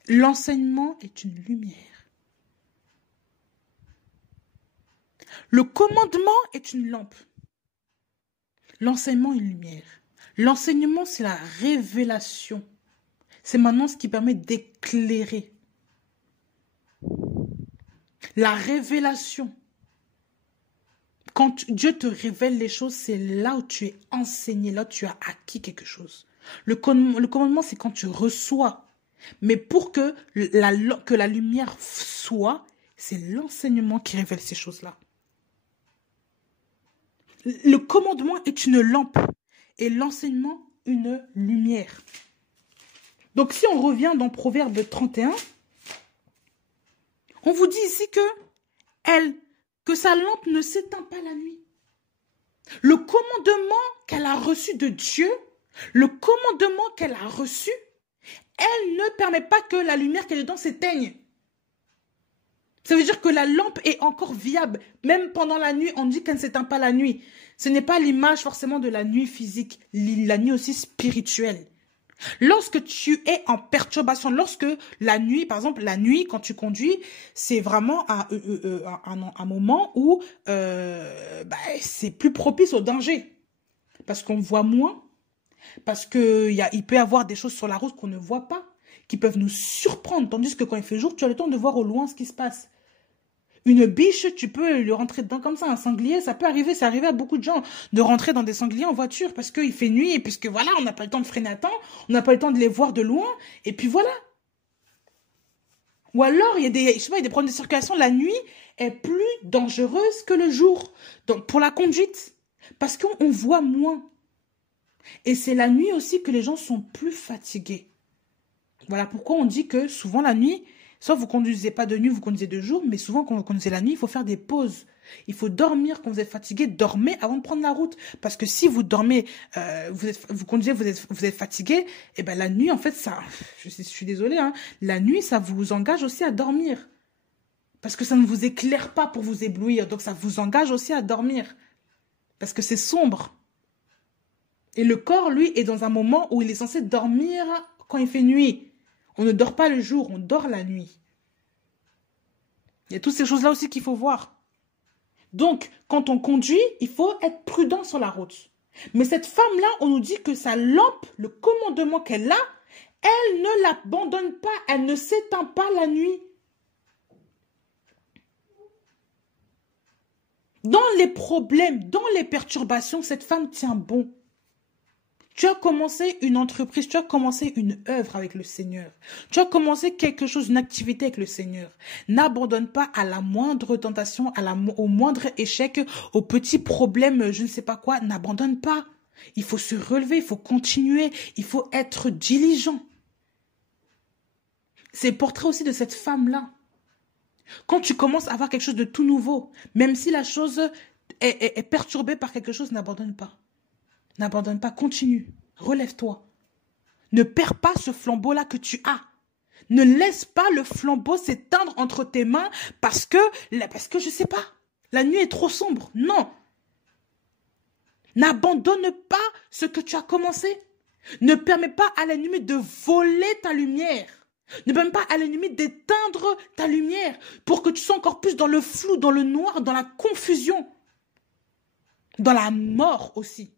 L'enseignement est une lumière. Le commandement est une lampe. L'enseignement, une lumière. L'enseignement, c'est la révélation. C'est maintenant ce qui permet d'éclairer. La révélation. Quand Dieu te révèle les choses, c'est là où tu es enseigné, là où tu as acquis quelque chose. Le commandement, c'est quand tu reçois. Mais pour que la lumière soit, c'est l'enseignement qui révèle ces choses-là. Le commandement est une lampe et l'enseignement une lumière. Donc si on revient dans Proverbe 31, on vous dit ici que sa lampe ne s'éteint pas la nuit. Le commandement qu'elle a reçu de Dieu, le commandement qu'elle a reçu, elle ne permet pas que la lumière qui est dedans s'éteigne. Ça veut dire que la lampe est encore viable. Même pendant la nuit, on dit qu'elle ne s'éteint pas la nuit. Ce n'est pas l'image forcément de la nuit physique, la nuit aussi spirituelle. Lorsque tu es en perturbation, lorsque la nuit, par exemple, la nuit, quand tu conduis, c'est vraiment un moment où c'est plus propice au danger. Parce qu'on voit moins, parce qu'il peut y avoir des choses sur la route qu'on ne voit pas, qui peuvent nous surprendre. Tandis que quand il fait jour, tu as le temps de voir au loin ce qui se passe. Une biche, tu peux lui rentrer dedans comme ça. Un sanglier, ça peut arriver. C'est arrivé à beaucoup de gens de rentrer dans des sangliers en voiture parce qu'il fait nuit et puisque voilà, on n'a pas le temps de freiner à temps, on n'a pas le temps de les voir de loin et puis voilà. Ou alors, il y a des problèmes de circulation. La nuit est plus dangereuse que le jour pour la conduite parce qu'on voit moins. Et c'est la nuit aussi que les gens sont plus fatigués. Voilà pourquoi on dit que souvent la nuit, soit vous ne conduisez pas de nuit, vous conduisez de jour, mais souvent quand vous conduisez la nuit, il faut faire des pauses. Il faut dormir quand vous êtes fatigué, dormez avant de prendre la route. Parce que si vous dormez, vous conduisez, vous êtes fatigué, et ben la nuit, en fait, ça, je suis désolée, hein, la nuit, ça vous engage aussi à dormir. Parce que ça ne vous éclaire pas pour vous éblouir, donc ça vous engage aussi à dormir. Parce que c'est sombre. Et le corps, lui, est dans un moment où il est censé dormir quand il fait nuit. On ne dort pas le jour, on dort la nuit. Il y a toutes ces choses-là aussi qu'il faut voir. Donc, quand on conduit, il faut être prudent sur la route. Mais cette femme-là, on nous dit que sa lampe, le commandement qu'elle a, elle ne l'abandonne pas, elle ne s'éteint pas la nuit. Dans les problèmes, dans les perturbations, cette femme tient bon. Tu as commencé une entreprise, tu as commencé une œuvre avec le Seigneur. Tu as commencé quelque chose, une activité avec le Seigneur. N'abandonne pas à la moindre tentation, au moindre échec, au petit problème, je ne sais pas quoi. N'abandonne pas. Il faut se relever, il faut continuer, il faut être diligent. C'est le portrait aussi de cette femme-là. Quand tu commences à avoir quelque chose de tout nouveau, même si la chose est perturbée par quelque chose, n'abandonne pas. N'abandonne pas, continue. Relève-toi. Ne perds pas ce flambeau-là que tu as. Ne laisse pas le flambeau s'éteindre entre tes mains parce que je sais pas, la nuit est trop sombre. Non. N'abandonne pas ce que tu as commencé. Ne permets pas à l'ennemi de voler ta lumière. Ne permets pas à l'ennemi d'éteindre ta lumière pour que tu sois encore plus dans le flou, dans le noir, dans la confusion, dans la mort aussi.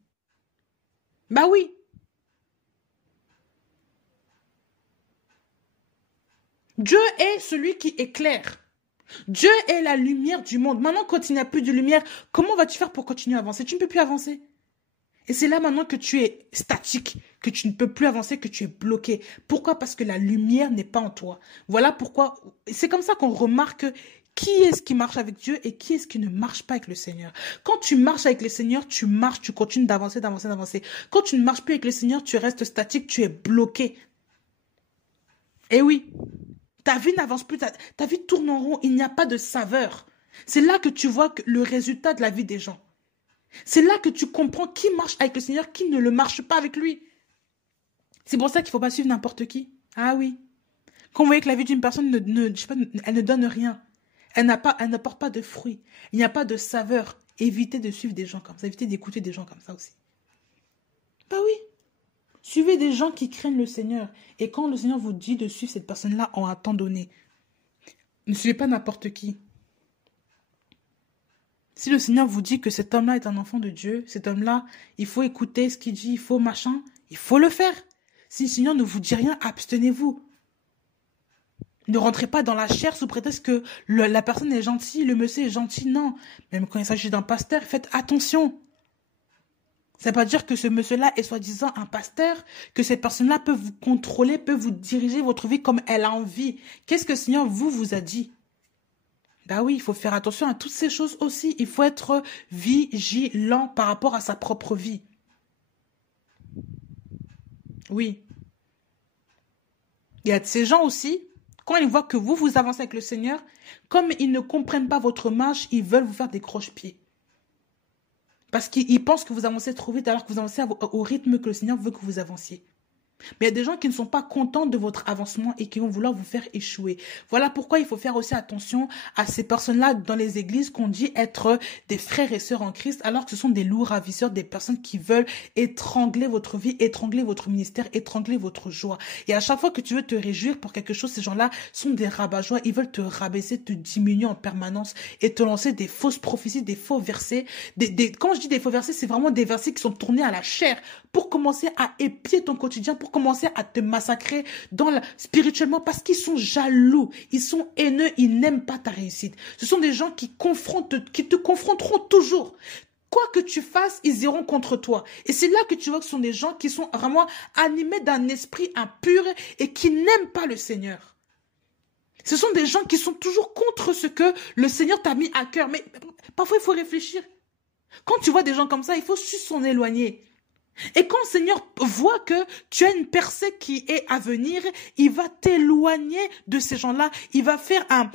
Bah oui. Dieu est celui qui éclaire. Dieu est la lumière du monde. Maintenant, quand il n'y a plus de lumière, comment vas-tu faire pour continuer à avancer? Tu ne peux plus avancer. Et c'est là maintenant que tu es statique, que tu ne peux plus avancer, que tu es bloqué. Pourquoi? Parce que la lumière n'est pas en toi. Voilà pourquoi, c'est comme ça qu'on remarque qui est-ce qui marche avec Dieu et qui est-ce qui ne marche pas avec le Seigneur. Quand tu marches avec le Seigneur, tu marches, tu continues d'avancer, d'avancer, d'avancer. Quand tu ne marches plus avec le Seigneur, tu restes statique, tu es bloqué. Et oui, ta vie n'avance plus, ta vie tourne en rond, il n'y a pas de saveur. C'est là que tu vois le résultat de la vie des gens. C'est là que tu comprends qui marche avec le Seigneur, qui ne le marche pas avec lui. C'est pour ça qu'il ne faut pas suivre n'importe qui. Ah oui. Quand vous voyez que la vie d'une personne je sais pas, elle ne donne rien, elle n'apporte pas de fruits, il n'y a pas de saveur, évitez de suivre des gens comme ça, évitez d'écouter des gens comme ça aussi. Bah oui. Suivez des gens qui craignent le Seigneur. Et quand le Seigneur vous dit de suivre cette personne-là en un temps donné, ne suivez pas n'importe qui. Si le Seigneur vous dit que cet homme-là est un enfant de Dieu, cet homme-là, il faut écouter ce qu'il dit, il faut machin, il faut le faire. Si le Seigneur ne vous dit rien, abstenez-vous. Ne rentrez pas dans la chair sous prétexte que la personne est gentille, le monsieur est gentil. Non, même quand il s'agit d'un pasteur, faites attention. Ça ne veut pas dire que ce monsieur-là est soi-disant un pasteur, que cette personne-là peut vous contrôler, peut vous diriger votre vie comme elle a envie. Qu'est-ce que le Seigneur vous a dit? Ben oui, il faut faire attention à toutes ces choses aussi. Il faut être vigilant par rapport à sa propre vie. Oui. Il y a de ces gens aussi, quand ils voient que vous avancez avec le Seigneur, comme ils ne comprennent pas votre marche, ils veulent vous faire des croche-pieds. Parce qu'ils pensent que vous avancez trop vite alors que vous avancez au rythme que le Seigneur veut que vous avanciez. Mais il y a des gens qui ne sont pas contents de votre avancement et qui vont vouloir vous faire échouer. Voilà pourquoi il faut faire aussi attention à ces personnes-là dans les églises qu'on dit être des frères et sœurs en Christ, alors que ce sont des loups ravisseurs, des personnes qui veulent étrangler votre vie, étrangler votre ministère, étrangler votre joie. Et à chaque fois que tu veux te réjouir pour quelque chose, ces gens-là sont des rabat-joie. Ils veulent te rabaisser, te diminuer en permanence et te lancer des fausses prophéties, des faux versets. Quand je dis des faux versets, c'est vraiment des versets qui sont tournés à la chair pour commencer à épier ton quotidien, pour commencer à te massacrer spirituellement parce qu'ils sont jaloux, ils sont haineux, ils n'aiment pas ta réussite. Ce sont des gens qui te confronteront toujours. Quoi que tu fasses, ils iront contre toi. Et c'est là que tu vois que ce sont des gens qui sont vraiment animés d'un esprit impur et qui n'aiment pas le Seigneur. Ce sont des gens qui sont toujours contre ce que le Seigneur t'a mis à cœur. Mais parfois, il faut réfléchir. Quand tu vois des gens comme ça, il faut juste s'en éloigner. Et quand le Seigneur voit que tu as une percée qui est à venir, il va t'éloigner de ces gens-là. Il va faire un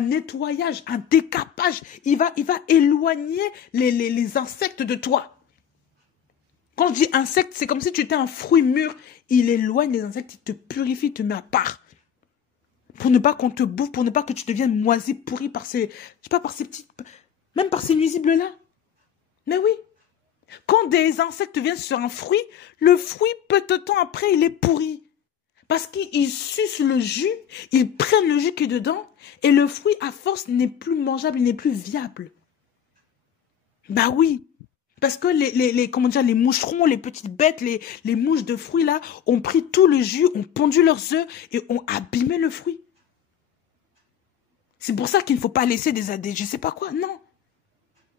nettoyage, un décapage. Il va éloigner les insectes de toi. Quand je dis insectes, c'est comme si tu étais un fruit mûr. Il éloigne les insectes, il te purifie, il te met à part. Pour ne pas qu'on te bouffe, pour ne pas que tu deviennes moisi, pourri par même par ces nuisibles-là. Mais oui. Quand des insectes viennent sur un fruit, le fruit, peu de temps après, il est pourri. Parce qu'ils sucent le jus, ils prennent le jus qui est dedans, et le fruit, à force, n'est plus mangeable, il n'est plus viable. Bah oui. Parce que les moucherons, les petites bêtes, les mouches de fruits, là, ont pris tout le jus, ont pondu leurs œufs et ont abîmé le fruit. C'est pour ça qu'il ne faut pas laisser des je sais pas quoi, non.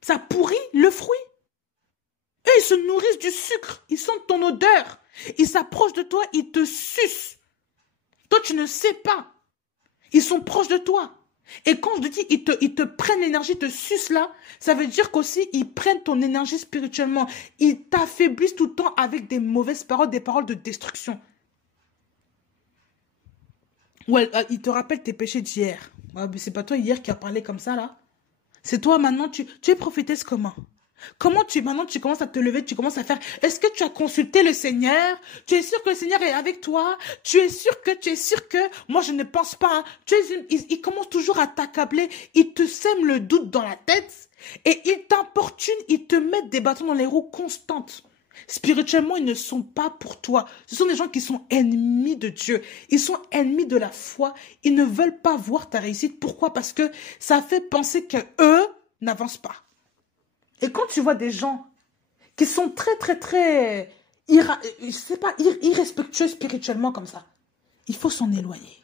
Ça pourrit le fruit. Eux, ils se nourrissent du sucre. Ils sentent ton odeur. Ils s'approchent de toi, ils te sucent. Toi, tu ne sais pas. Ils sont proches de toi. Et quand je te dis, ils te prennent l'énergie, ils te sucent là, ça veut dire qu'aussi, ils prennent ton énergie spirituellement. Ils t'affaiblissent tout le temps avec des mauvaises paroles, des paroles de destruction. Ouais, ils te rappellent tes péchés d'hier. Ouais, mais c'est pas toi hier qui a parlé comme ça là. C'est toi maintenant, tu es prophétesse comment? Maintenant tu commences à te lever, tu commences à faire. Est-ce que tu as consulté le Seigneur? Tu es sûr que le Seigneur est avec toi? Tu es sûr que, moi je ne pense pas. Hein. Ils commencent toujours à t'accabler, ils te sèment le doute dans la tête et ils t'importunent, ils te mettent des bâtons dans les roues constantes. Spirituellement, ils ne sont pas pour toi. Ce sont des gens qui sont ennemis de Dieu. Ils sont ennemis de la foi. Ils ne veulent pas voir ta réussite. Pourquoi? Parce que ça fait penser que eux n'avancent pas. Et quand tu vois des gens qui sont très, je sais pas, irrespectueux spirituellement comme ça, il faut s'en éloigner.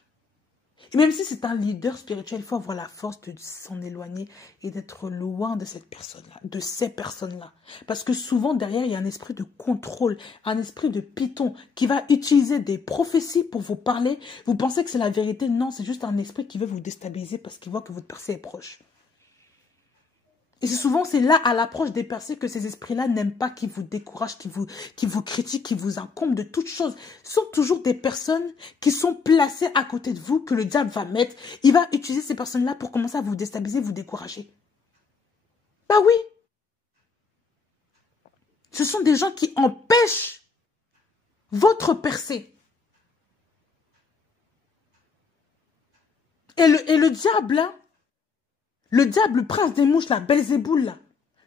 Et même si c'est un leader spirituel, il faut avoir la force de s'en éloigner et d'être loin de cette personne-là, de ces personnes-là. Parce que souvent, derrière, il y a un esprit de contrôle, un esprit de python qui va utiliser des prophéties pour vous parler. Vous pensez que c'est la vérité? Non, c'est juste un esprit qui veut vous déstabiliser parce qu'il voit que votre percée est proche. Et c'est là, à l'approche des percées, que ces esprits-là n'aiment pas, qui vous découragent, qui vous critiquent, qui vous encombrent de toutes choses. Ce sont toujours des personnes qui sont placées à côté de vous, que le diable va mettre. Il va utiliser ces personnes-là pour commencer à vous déstabiliser, vous décourager. Bah oui. Ce sont des gens qui empêchent votre percée. Et le diable, là, le diable, le prince des mouches, là, Belzéboul, là,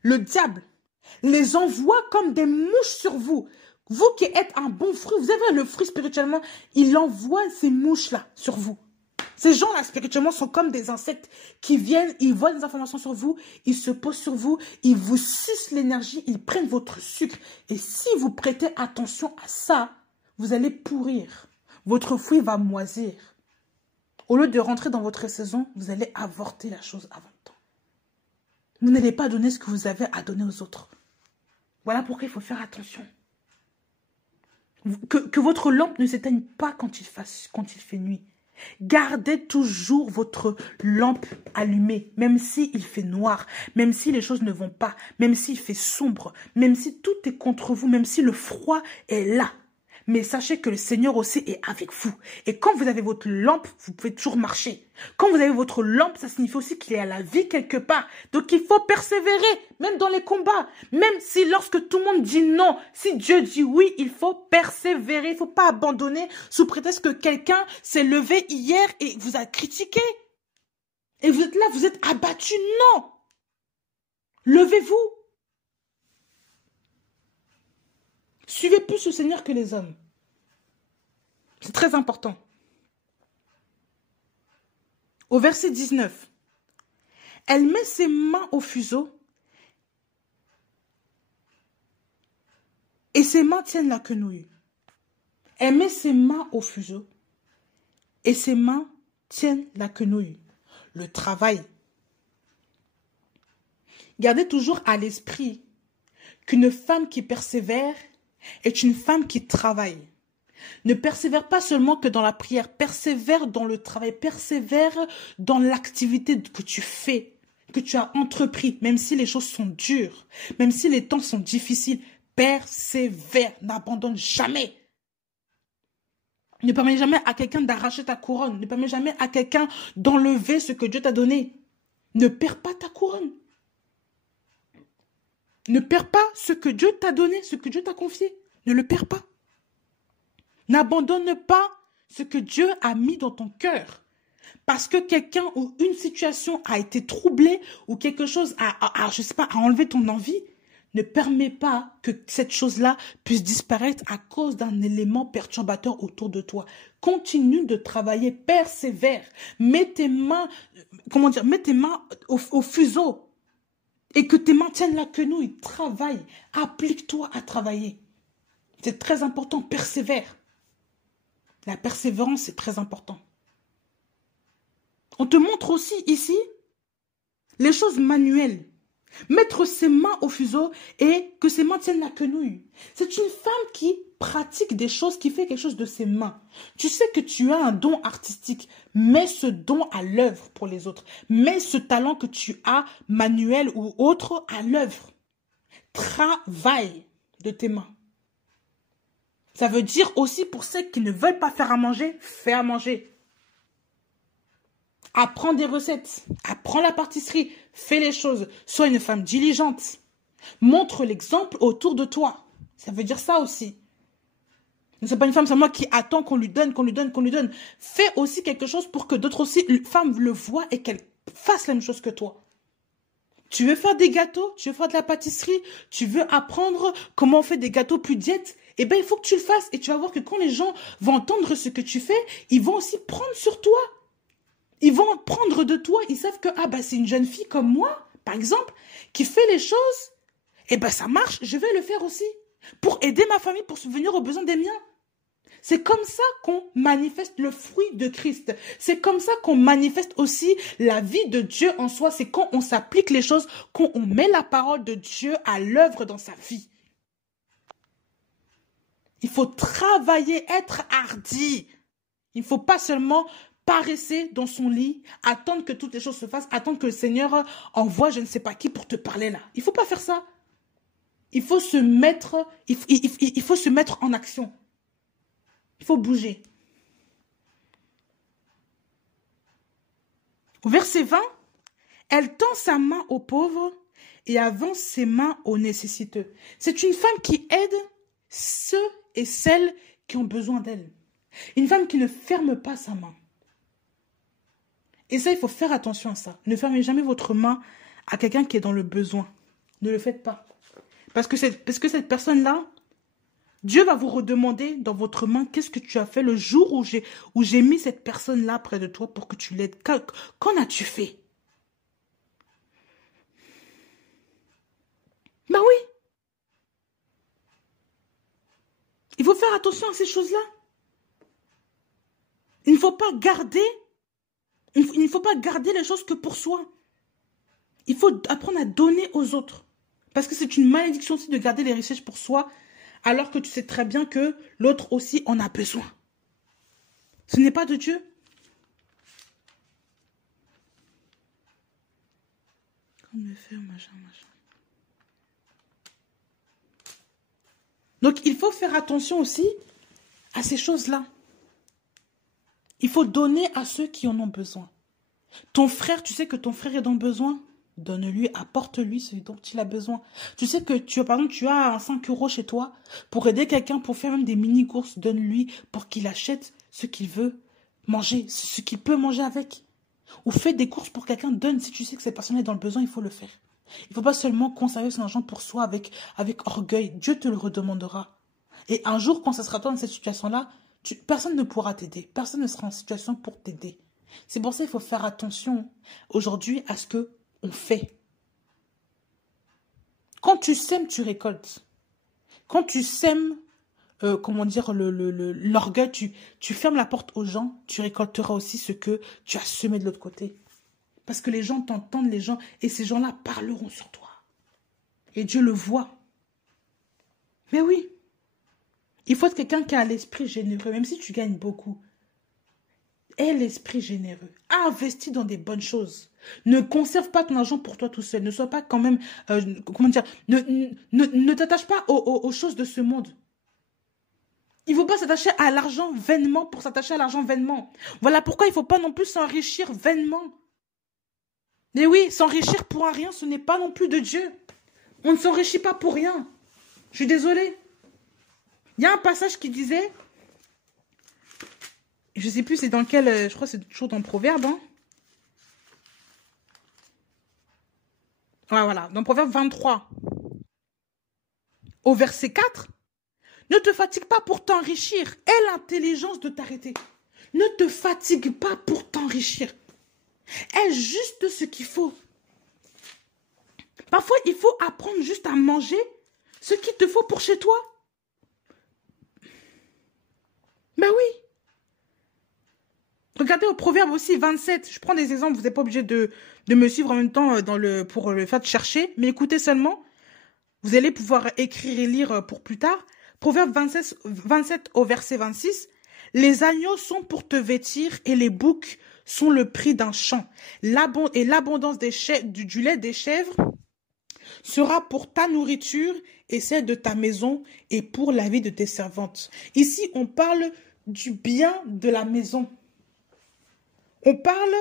le diable les envoie comme des mouches sur vous. Vous qui êtes un bon fruit, vous avez le fruit spirituellement, il envoie ces mouches-là sur vous. Ces gens-là, spirituellement, sont comme des insectes qui viennent, ils voient des informations sur vous, ils se posent sur vous, ils vous sucent l'énergie, ils prennent votre sucre. Et si vous prêtez attention à ça, vous allez pourrir. Votre fruit va moisir. Au lieu de rentrer dans votre saison, vous allez avorter la chose avant le temps. Vous n'allez pas donner ce que vous avez à donner aux autres. Voilà pourquoi il faut faire attention. Que votre lampe ne s'éteigne pas quand il fait nuit. Gardez toujours votre lampe allumée, même s'il fait noir, même si les choses ne vont pas, même s'il fait sombre, même si tout est contre vous, même si le froid est là. Mais sachez que le Seigneur aussi est avec vous. Et quand vous avez votre lampe, vous pouvez toujours marcher. Quand vous avez votre lampe, ça signifie aussi qu'il y a la vie quelque part. Donc il faut persévérer, même dans les combats. Même si lorsque tout le monde dit non, si Dieu dit oui, il faut persévérer. Il ne faut pas abandonner sous prétexte que quelqu'un s'est levé hier et vous a critiqué. Et vous êtes là, vous êtes abattu. Non. Levez-vous. Suivez plus le Seigneur que les hommes. C'est très important. Au verset 19, elle met ses mains au fuseau et ses mains tiennent la quenouille. Elle met ses mains au fuseau et ses mains tiennent la quenouille. Le travail. Gardez toujours à l'esprit qu'une femme qui persévère est une femme qui travaille. Ne persévère pas seulement que dans la prière, persévère dans le travail, persévère dans l'activité que tu fais, que tu as entrepris, même si les choses sont dures, même si les temps sont difficiles, persévère, n'abandonne jamais. Ne permets jamais à quelqu'un d'arracher ta couronne, ne permets jamais à quelqu'un d'enlever ce que Dieu t'a donné. Ne perds pas ta couronne. Ne perds pas ce que Dieu t'a donné, ce que Dieu t'a confié. Ne le perds pas. N'abandonne pas ce que Dieu a mis dans ton cœur. Parce que quelqu'un ou une situation a été troublée ou quelque chose je sais pas, a enlevé ton envie, ne permets pas que cette chose-là puisse disparaître à cause d'un élément perturbateur autour de toi. Continue de travailler, persévère. Mets tes mains au fuseau. Et que tes mains tiennent la quenouille, travaille, applique-toi à travailler. C'est très important, persévère. La persévérance, c'est très important. On te montre aussi ici les choses manuelles. Mettre ses mains au fuseau et que ses mains tiennent la quenouille. C'est une femme qui pratique des choses, qui fait quelque chose de ses mains. Tu sais que tu as un don artistique. Mets ce don à l'œuvre pour les autres. Mets ce talent que tu as, manuel ou autre, à l'œuvre. Travaille de tes mains. Ça veut dire aussi pour ceux qui ne veulent pas faire à manger, fais à manger. Apprends des recettes, apprends la pâtisserie, fais les choses. Sois une femme diligente. Montre l'exemple autour de toi. Ça veut dire ça aussi. Ne sois pas une femme seulement qui attend qu'on lui donne, qu'on lui donne, qu'on lui donne. Fais aussi quelque chose pour que d'autres aussi, femmes le voient et qu'elles fassent la même chose que toi. Tu veux faire des gâteaux, tu veux faire de la pâtisserie, tu veux apprendre comment on fait des gâteaux plus diètes, eh bien il faut que tu le fasses. Et tu vas voir que quand les gens vont entendre ce que tu fais, ils vont aussi prendre sur toi. Ils vont prendre de toi, ils savent que c'est une jeune fille comme moi, par exemple, qui fait les choses, ça marche, je vais le faire aussi, pour aider ma famille, pour subvenir aux besoins des miens. C'est comme ça qu'on manifeste le fruit de Christ. C'est comme ça qu'on manifeste aussi la vie de Dieu en soi. C'est quand on s'applique les choses, quand on met la parole de Dieu à l'œuvre dans sa vie. Il faut travailler, être hardi. Il ne faut pas seulement paresser dans son lit, attendre que toutes les choses se fassent, attendre que le Seigneur envoie je ne sais pas qui pour te parler là. Il ne faut pas faire ça. Il faut se mettre, il faut se mettre en action. Il faut bouger. Au verset 20, elle tend sa main aux pauvres et avance ses mains aux nécessiteux. C'est une femme qui aide ceux et celles qui ont besoin d'elle. Une femme qui ne ferme pas sa main. Et ça, il faut faire attention à ça. Ne fermez jamais votre main à quelqu'un qui est dans le besoin. Ne le faites pas. Parce que cette personne-là, Dieu va vous redemander dans votre main qu'est-ce que tu as fait le jour où j'ai mis cette personne-là près de toi pour que tu l'aides. Qu'en as-tu fait? Ben oui. Il faut faire attention à ces choses-là. Il ne faut pas garder les choses que pour soi. Il faut apprendre à donner aux autres. Parce que c'est une malédiction aussi de garder les richesses pour soi, alors que tu sais très bien que l'autre aussi en a besoin. Ce n'est pas de Dieu. Comme faire, machin. Donc, il faut faire attention aussi à ces choses-là. Il faut donner à ceux qui en ont besoin. Ton frère, tu sais que ton frère est dans le besoin? Donne-lui, apporte-lui ce dont il a besoin. Tu sais que par exemple, tu as 5 € chez toi pour aider quelqu'un, pour faire même des mini-courses. Donne-lui pour qu'il achète ce qu'il veut manger, ce qu'il peut manger avec. Ou fais des courses pour quelqu'un, donne. Si tu sais que cette personne est dans le besoin, il faut le faire. Il ne faut pas seulement conserver son argent pour soi avec orgueil. Dieu te le redemandera. Et un jour, quand ce sera toi dans cette situation-là, personne ne pourra t'aider. Personne ne sera en situation pour t'aider. C'est pour ça qu'il faut faire attention aujourd'hui à ce qu'on fait. Quand tu sèmes, tu récoltes. Quand tu sèmes, l'orgueil, tu fermes la porte aux gens, tu récolteras aussi ce que tu as semé de l'autre côté. Parce que les gens t'entendent, et ces gens-là parleront sur toi. Et Dieu le voit. Mais oui, il faut être quelqu'un qui a l'esprit généreux, même si tu gagnes beaucoup. Aie l'esprit généreux. Investis dans des bonnes choses. Ne conserve pas ton argent pour toi tout seul. Ne sois pas quand même, ne t'attache pas aux choses de ce monde. Il ne faut pas s'attacher à l'argent vainement pour s'attacher à l'argent vainement. Voilà pourquoi il ne faut pas non plus s'enrichir vainement. Mais oui, s'enrichir pour un rien, ce n'est pas non plus de Dieu. On ne s'enrichit pas pour rien. Je suis désolée. Il y a un passage qui disait, je ne sais plus c'est dans quel, je crois que c'est toujours dans Proverbe. Hein. Ouais, voilà, dans Proverbe 23. Au verset 4, ne te fatigue pas pour t'enrichir. Aie l'intelligence de t'arrêter. Ne te fatigue pas pour t'enrichir. Aie juste ce qu'il faut. Parfois, il faut apprendre juste à manger ce qu'il te faut pour chez toi. Ben oui. Regardez au Proverbe aussi 27. Je prends des exemples, vous n'êtes pas obligé de me suivre en même temps pour le faire de chercher, mais écoutez seulement. Vous allez pouvoir écrire et lire pour plus tard. Proverbe 27 au verset 26. Les agneaux sont pour te vêtir et les boucs sont le prix d'un champ. Et l'abondance du lait des chèvres sera pour ta nourriture et celle de ta maison et pour la vie de tes servantes. Ici, on parle du bien de la maison. On parle,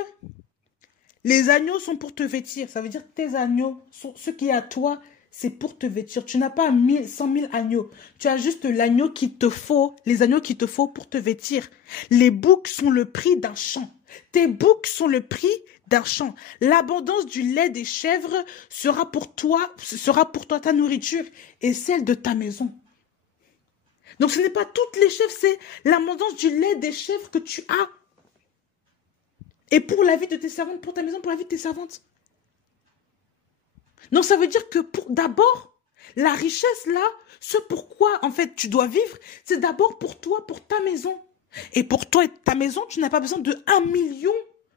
les agneaux sont pour te vêtir. Ça veut dire que tes agneaux, sont ce qui est à toi, c'est pour te vêtir. Tu n'as pas 100 000 agneaux. Tu as juste l'agneau qu'il te faut, les agneaux qu'il te faut pour te vêtir. Les boucs sont le prix d'un champ. Tes boucs sont le prix d'un champ. L'abondance du lait des chèvres sera pour toi ta nourriture et celle de ta maison. Donc ce n'est pas toutes les chèvres, c'est l'abondance du lait des chèvres que tu as. Et pour la vie de tes servantes, pour ta maison, pour la vie de tes servantes. Donc ça veut dire que d'abord, la richesse là, ce pourquoi en fait tu dois vivre, c'est d'abord pour toi, pour ta maison. Et pour toi et ta maison, tu n'as pas besoin de 1 million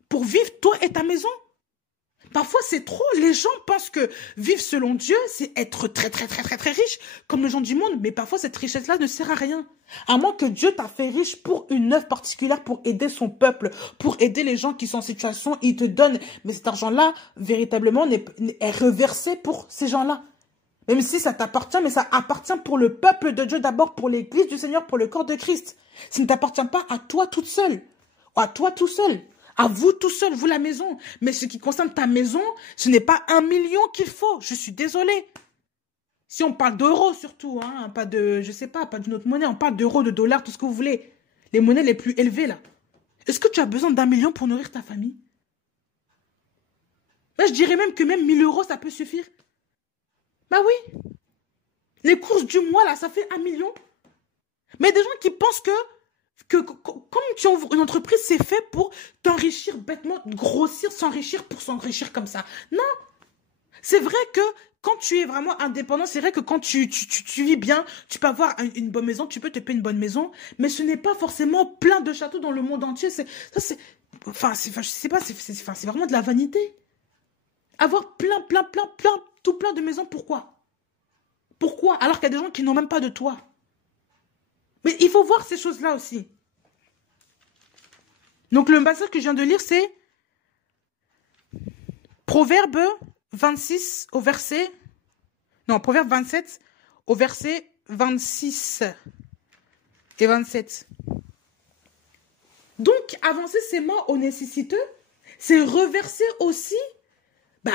pour vivre toi et ta maison. Parfois c'est trop, les gens pensent que vivre selon Dieu, c'est être très très très très très riche, comme les gens du monde, mais parfois cette richesse-là ne sert à rien. À moins que Dieu t'a fait riche pour une œuvre particulière, pour aider son peuple, pour aider les gens qui sont en situation, il te donne. Mais cet argent-là, véritablement, est reversé pour ces gens-là. Même si ça t'appartient, mais ça appartient pour le peuple de Dieu d'abord, pour l'église du Seigneur, pour le corps de Christ. Ça ne t'appartient pas à toi toute seule, à toi tout seul. À vous tout seul, vous la maison. Mais ce qui concerne ta maison, ce n'est pas 1 million qu'il faut. Je suis désolée. Si on parle d'euros surtout, hein, pas de, je sais pas d'une autre monnaie, on parle d'euros, de dollars, tout ce que vous voulez. Les monnaies les plus élevées là. Est-ce que tu as besoin d'1 million pour nourrir ta famille? Là, je dirais même que même 1 000 euros, ça peut suffire. Bah oui. Les courses du mois là, ça fait 1 million. Mais des gens qui pensent que comme tu ouvres une entreprise, c'est fait pour t'enrichir bêtement, grossir, s'enrichir pour s'enrichir comme ça. Non. C'est vrai que quand tu es vraiment indépendant, c'est vrai que quand tu vis bien, tu peux avoir une bonne maison, tu peux te payer une bonne maison, mais ce n'est pas forcément plein de châteaux dans le monde entier. Je sais pas, c'est vraiment de la vanité. Avoir tout plein de maisons, pourquoi? Pourquoi? Alors qu'il y a des gens qui n'ont même pas de toit. Mais il faut voir ces choses-là aussi. Donc le passage que je viens de lire, c'est Proverbe 26 au verset... Non, Proverbe 27 au verset 26 et 27. Donc, avancer ses mains aux nécessiteux, c'est reverser aussi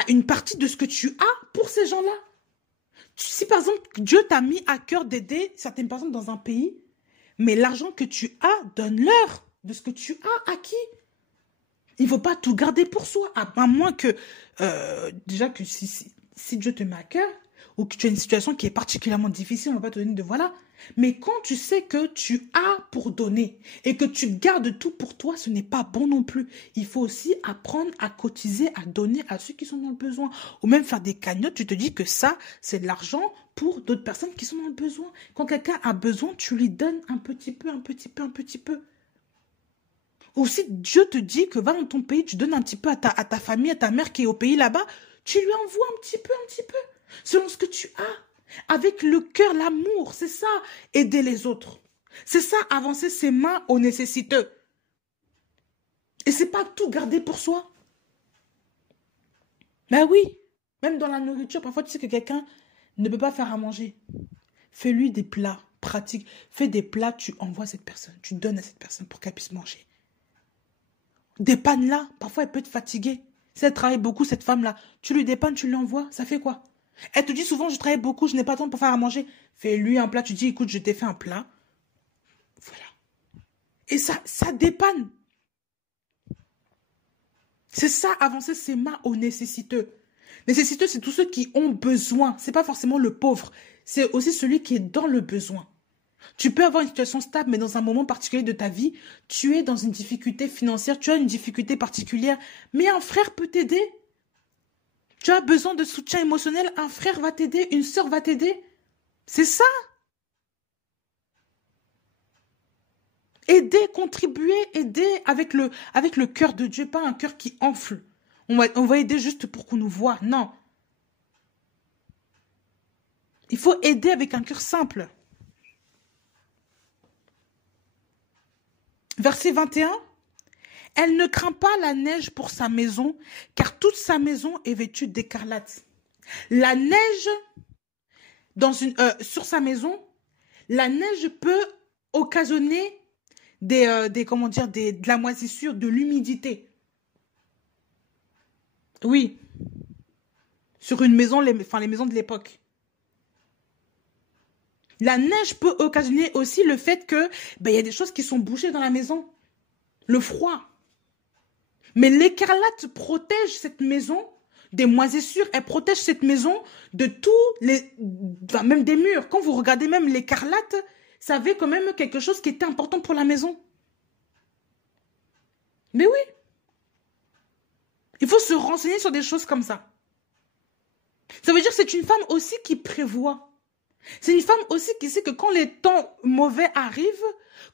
une partie de ce que tu as pour ces gens-là. Si par exemple, Dieu t'a mis à cœur d'aider certaines personnes dans un pays, mais l'argent que tu as, donne-leur de ce que tu as acquis. Il ne faut pas tout garder pour soi, à moins que, déjà que si Dieu te met à cœur, ou que tu as une situation qui est particulièrement difficile, on ne va pas te donner de voilà. Mais quand tu sais que tu as pour donner et que tu gardes tout pour toi, ce n'est pas bon non plus. Il faut aussi apprendre à cotiser, à donner à ceux qui sont dans le besoin. Ou même faire des cagnottes, tu te dis que ça, c'est de l'argent pour d'autres personnes qui sont dans le besoin. Quand quelqu'un a besoin, tu lui donnes un petit peu, un petit peu, un petit peu. Ou si Dieu te dit que va dans ton pays, tu donnes un petit peu à ta famille, à ta mère qui est au pays là-bas, tu lui envoies un petit peu, selon ce que tu as. Avec le cœur, l'amour, c'est ça, aider les autres. C'est ça, avancer ses mains aux nécessiteux. Et c'est pas tout garder pour soi. Ben oui, même dans la nourriture, parfois tu sais que quelqu'un ne peut pas faire à manger. Fais-lui des plats pratiques. Fais des plats, tu envoies à cette personne, tu donnes à cette personne pour qu'elle puisse manger. Dépanne-la, parfois elle peut te fatiguer. Si elle travaille beaucoup, cette femme-là, tu lui dépannes, tu lui envoies, ça fait quoi? Elle te dit souvent, je travaille beaucoup, je n'ai pas de temps pour faire à manger. Fais-lui un plat, tu dis, écoute, je t'ai fait un plat. Voilà. Et ça dépanne. C'est ça, avancer ses mains aux nécessiteux. Nécessiteux, c'est tous ceux qui ont besoin. C'est pas forcément le pauvre. C'est aussi celui qui est dans le besoin. Tu peux avoir une situation stable, mais dans un moment particulier de ta vie, tu es dans une difficulté financière, tu as une difficulté particulière, mais un frère peut t'aider. Tu as besoin de soutien émotionnel, un frère va t'aider, une sœur va t'aider. C'est ça. Aider, contribuer, aider avec le cœur de Dieu, pas un cœur qui enfle. On va aider juste pour qu'on nous voit. Non. Il faut aider avec un cœur simple. Verset 21. Elle ne craint pas la neige pour sa maison, car toute sa maison est vêtue d'écarlate. La neige sur sa maison, la neige peut occasionner de la moisissure, de l'humidité. Oui, sur une maison, les maisons de l'époque. La neige peut occasionner aussi le fait que y a des choses qui sont bouchées dans la maison. Le froid. Mais l'écarlate protège cette maison des moisissures. Elle protège cette maison de même des murs. Quand vous regardez même l'écarlate, ça avait quand même quelque chose qui était important pour la maison. Mais oui. Il faut se renseigner sur des choses comme ça. Ça veut dire que c'est une femme aussi qui prévoit. C'est une femme aussi qui sait que quand les temps mauvais arrivent,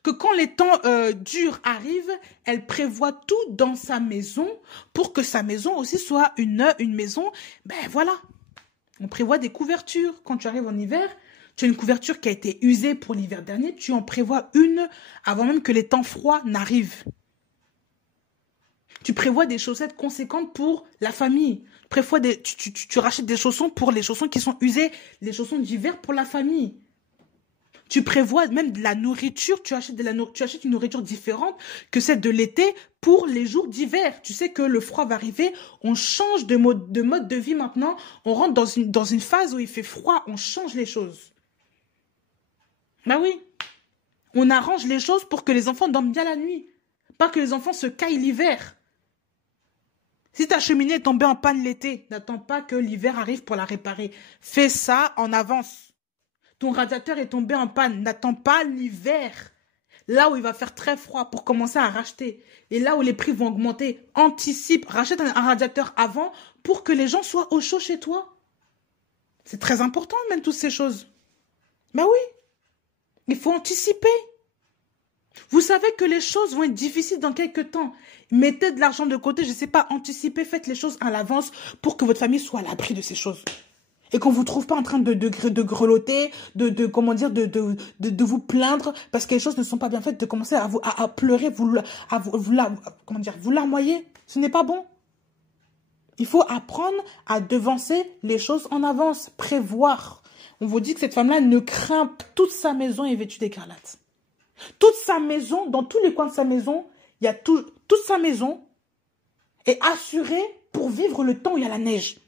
que quand les temps durs arrivent, elle prévoit tout dans sa maison pour que sa maison aussi soit une maison, voilà. On prévoit des couvertures. Quand tu arrives en hiver, tu as une couverture qui a été usée pour l'hiver dernier, tu en prévois une avant même que les temps froids n'arrivent. Tu prévois des chaussettes conséquentes pour la famille. Tu rachètes des chaussons pour les chaussons qui sont usés, les chaussons d'hiver pour la famille. Tu prévois même de la nourriture, tu achètes une nourriture différente que celle de l'été pour les jours d'hiver. Tu sais que le froid va arriver, on change de mode de vie maintenant, on rentre dans une phase où il fait froid, on change les choses. Oui, on arrange les choses pour que les enfants dorment bien la nuit, pas que les enfants se caillent l'hiver. Si ta cheminée est tombée en panne l'été, n'attends pas que l'hiver arrive pour la réparer. Fais ça en avance. Ton radiateur est tombé en panne, n'attends pas l'hiver. Là où il va faire très froid pour commencer à racheter. Et là où les prix vont augmenter, anticipe, rachète un radiateur avant pour que les gens soient au chaud chez toi. C'est très important même toutes ces choses. Oui, il faut anticiper. Vous savez que les choses vont être difficiles dans quelques temps. Mettez de l'argent de côté, je ne sais pas, anticipez, faites les choses à l'avance pour que votre famille soit à l'abri de ces choses. Et qu'on ne vous trouve pas en train de grelotter, de vous plaindre parce que les choses ne sont pas bien faites, de commencer à pleurer, vous larmoyer. Ce n'est pas bon. Il faut apprendre à devancer les choses en avance, prévoir. On vous dit que cette femme-là ne craint, toute sa maison est vêtue d'écarlate. Toute sa maison, dans tous les coins de sa maison, il y a toute sa maison est assurée pour vivre le temps où il y a la neige.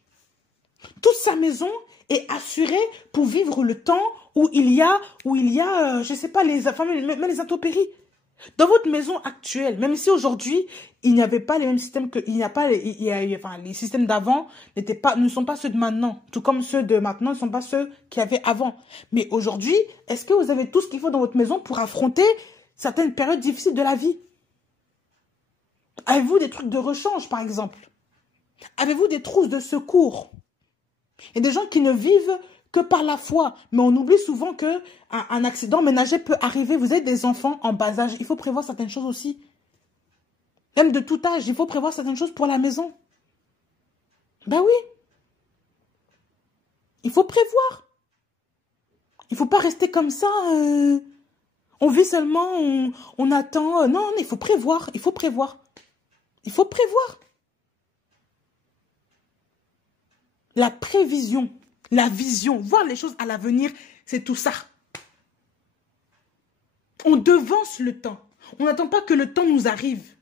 Toute sa maison est assurée pour vivre le temps où il y a, je ne sais pas, même les intempéries. Dans votre maison actuelle, même si aujourd'hui, il n'y avait pas les mêmes systèmes les systèmes d'avant ne sont pas ceux de maintenant. Tout comme ceux de maintenant ne sont pas ceux qu'il y avait avant. Mais aujourd'hui, est-ce que vous avez tout ce qu'il faut dans votre maison pour affronter certaines périodes difficiles de la vie? Avez-vous des trucs de rechange, par exemple? Avez-vous des trousses de secours? Il y a des gens qui ne vivent que par la foi. Mais on oublie souvent qu'un accident ménager peut arriver. Vous avez des enfants en bas âge. Il faut prévoir certaines choses aussi. Même de tout âge, il faut prévoir certaines choses pour la maison. Oui. Il faut prévoir. Il ne faut pas rester comme ça. On vit seulement, on attend. Non, il faut prévoir. Il faut prévoir. Il faut prévoir. La prévision, la vision, voir les choses à l'avenir, c'est tout ça. On devance le temps. On n'attend pas que le temps nous arrive.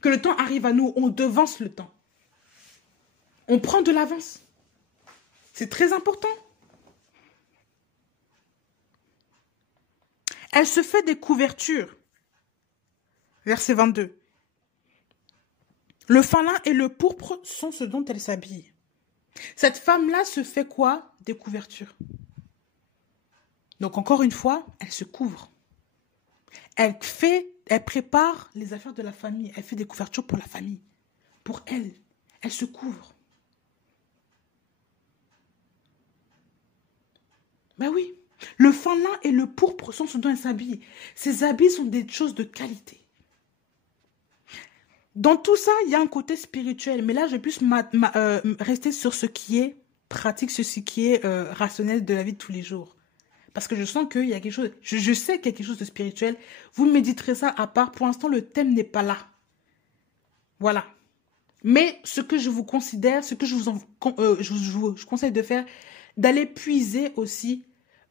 Que le temps arrive à nous. On devance le temps. On prend de l'avance. C'est très important. Elle se fait des couvertures. Verset 22. Le fin lin et le pourpre sont ce dont elle s'habille. Cette femme-là se fait quoi? Des couvertures. Donc encore une fois, elle se couvre. Elle prépare les affaires de la famille. Elle fait des couvertures pour la famille. Pour elle. Elle se couvre. Oui. Le fin lin et le pourpre sont ce dont elle s'habille. Ces habits sont des choses de qualité. Dans tout ça, il y a un côté spirituel. Mais là, je vais plus rester sur ce qui est pratique, sur ce qui est rationnel de la vie de tous les jours. Parce que je sens qu'il y a quelque chose, je sais qu'il y a quelque chose de spirituel. Vous méditerez ça à part. Pour l'instant, le thème n'est pas là. Voilà. Mais ce que je vous considère, ce que je conseille de faire, d'aller puiser aussi,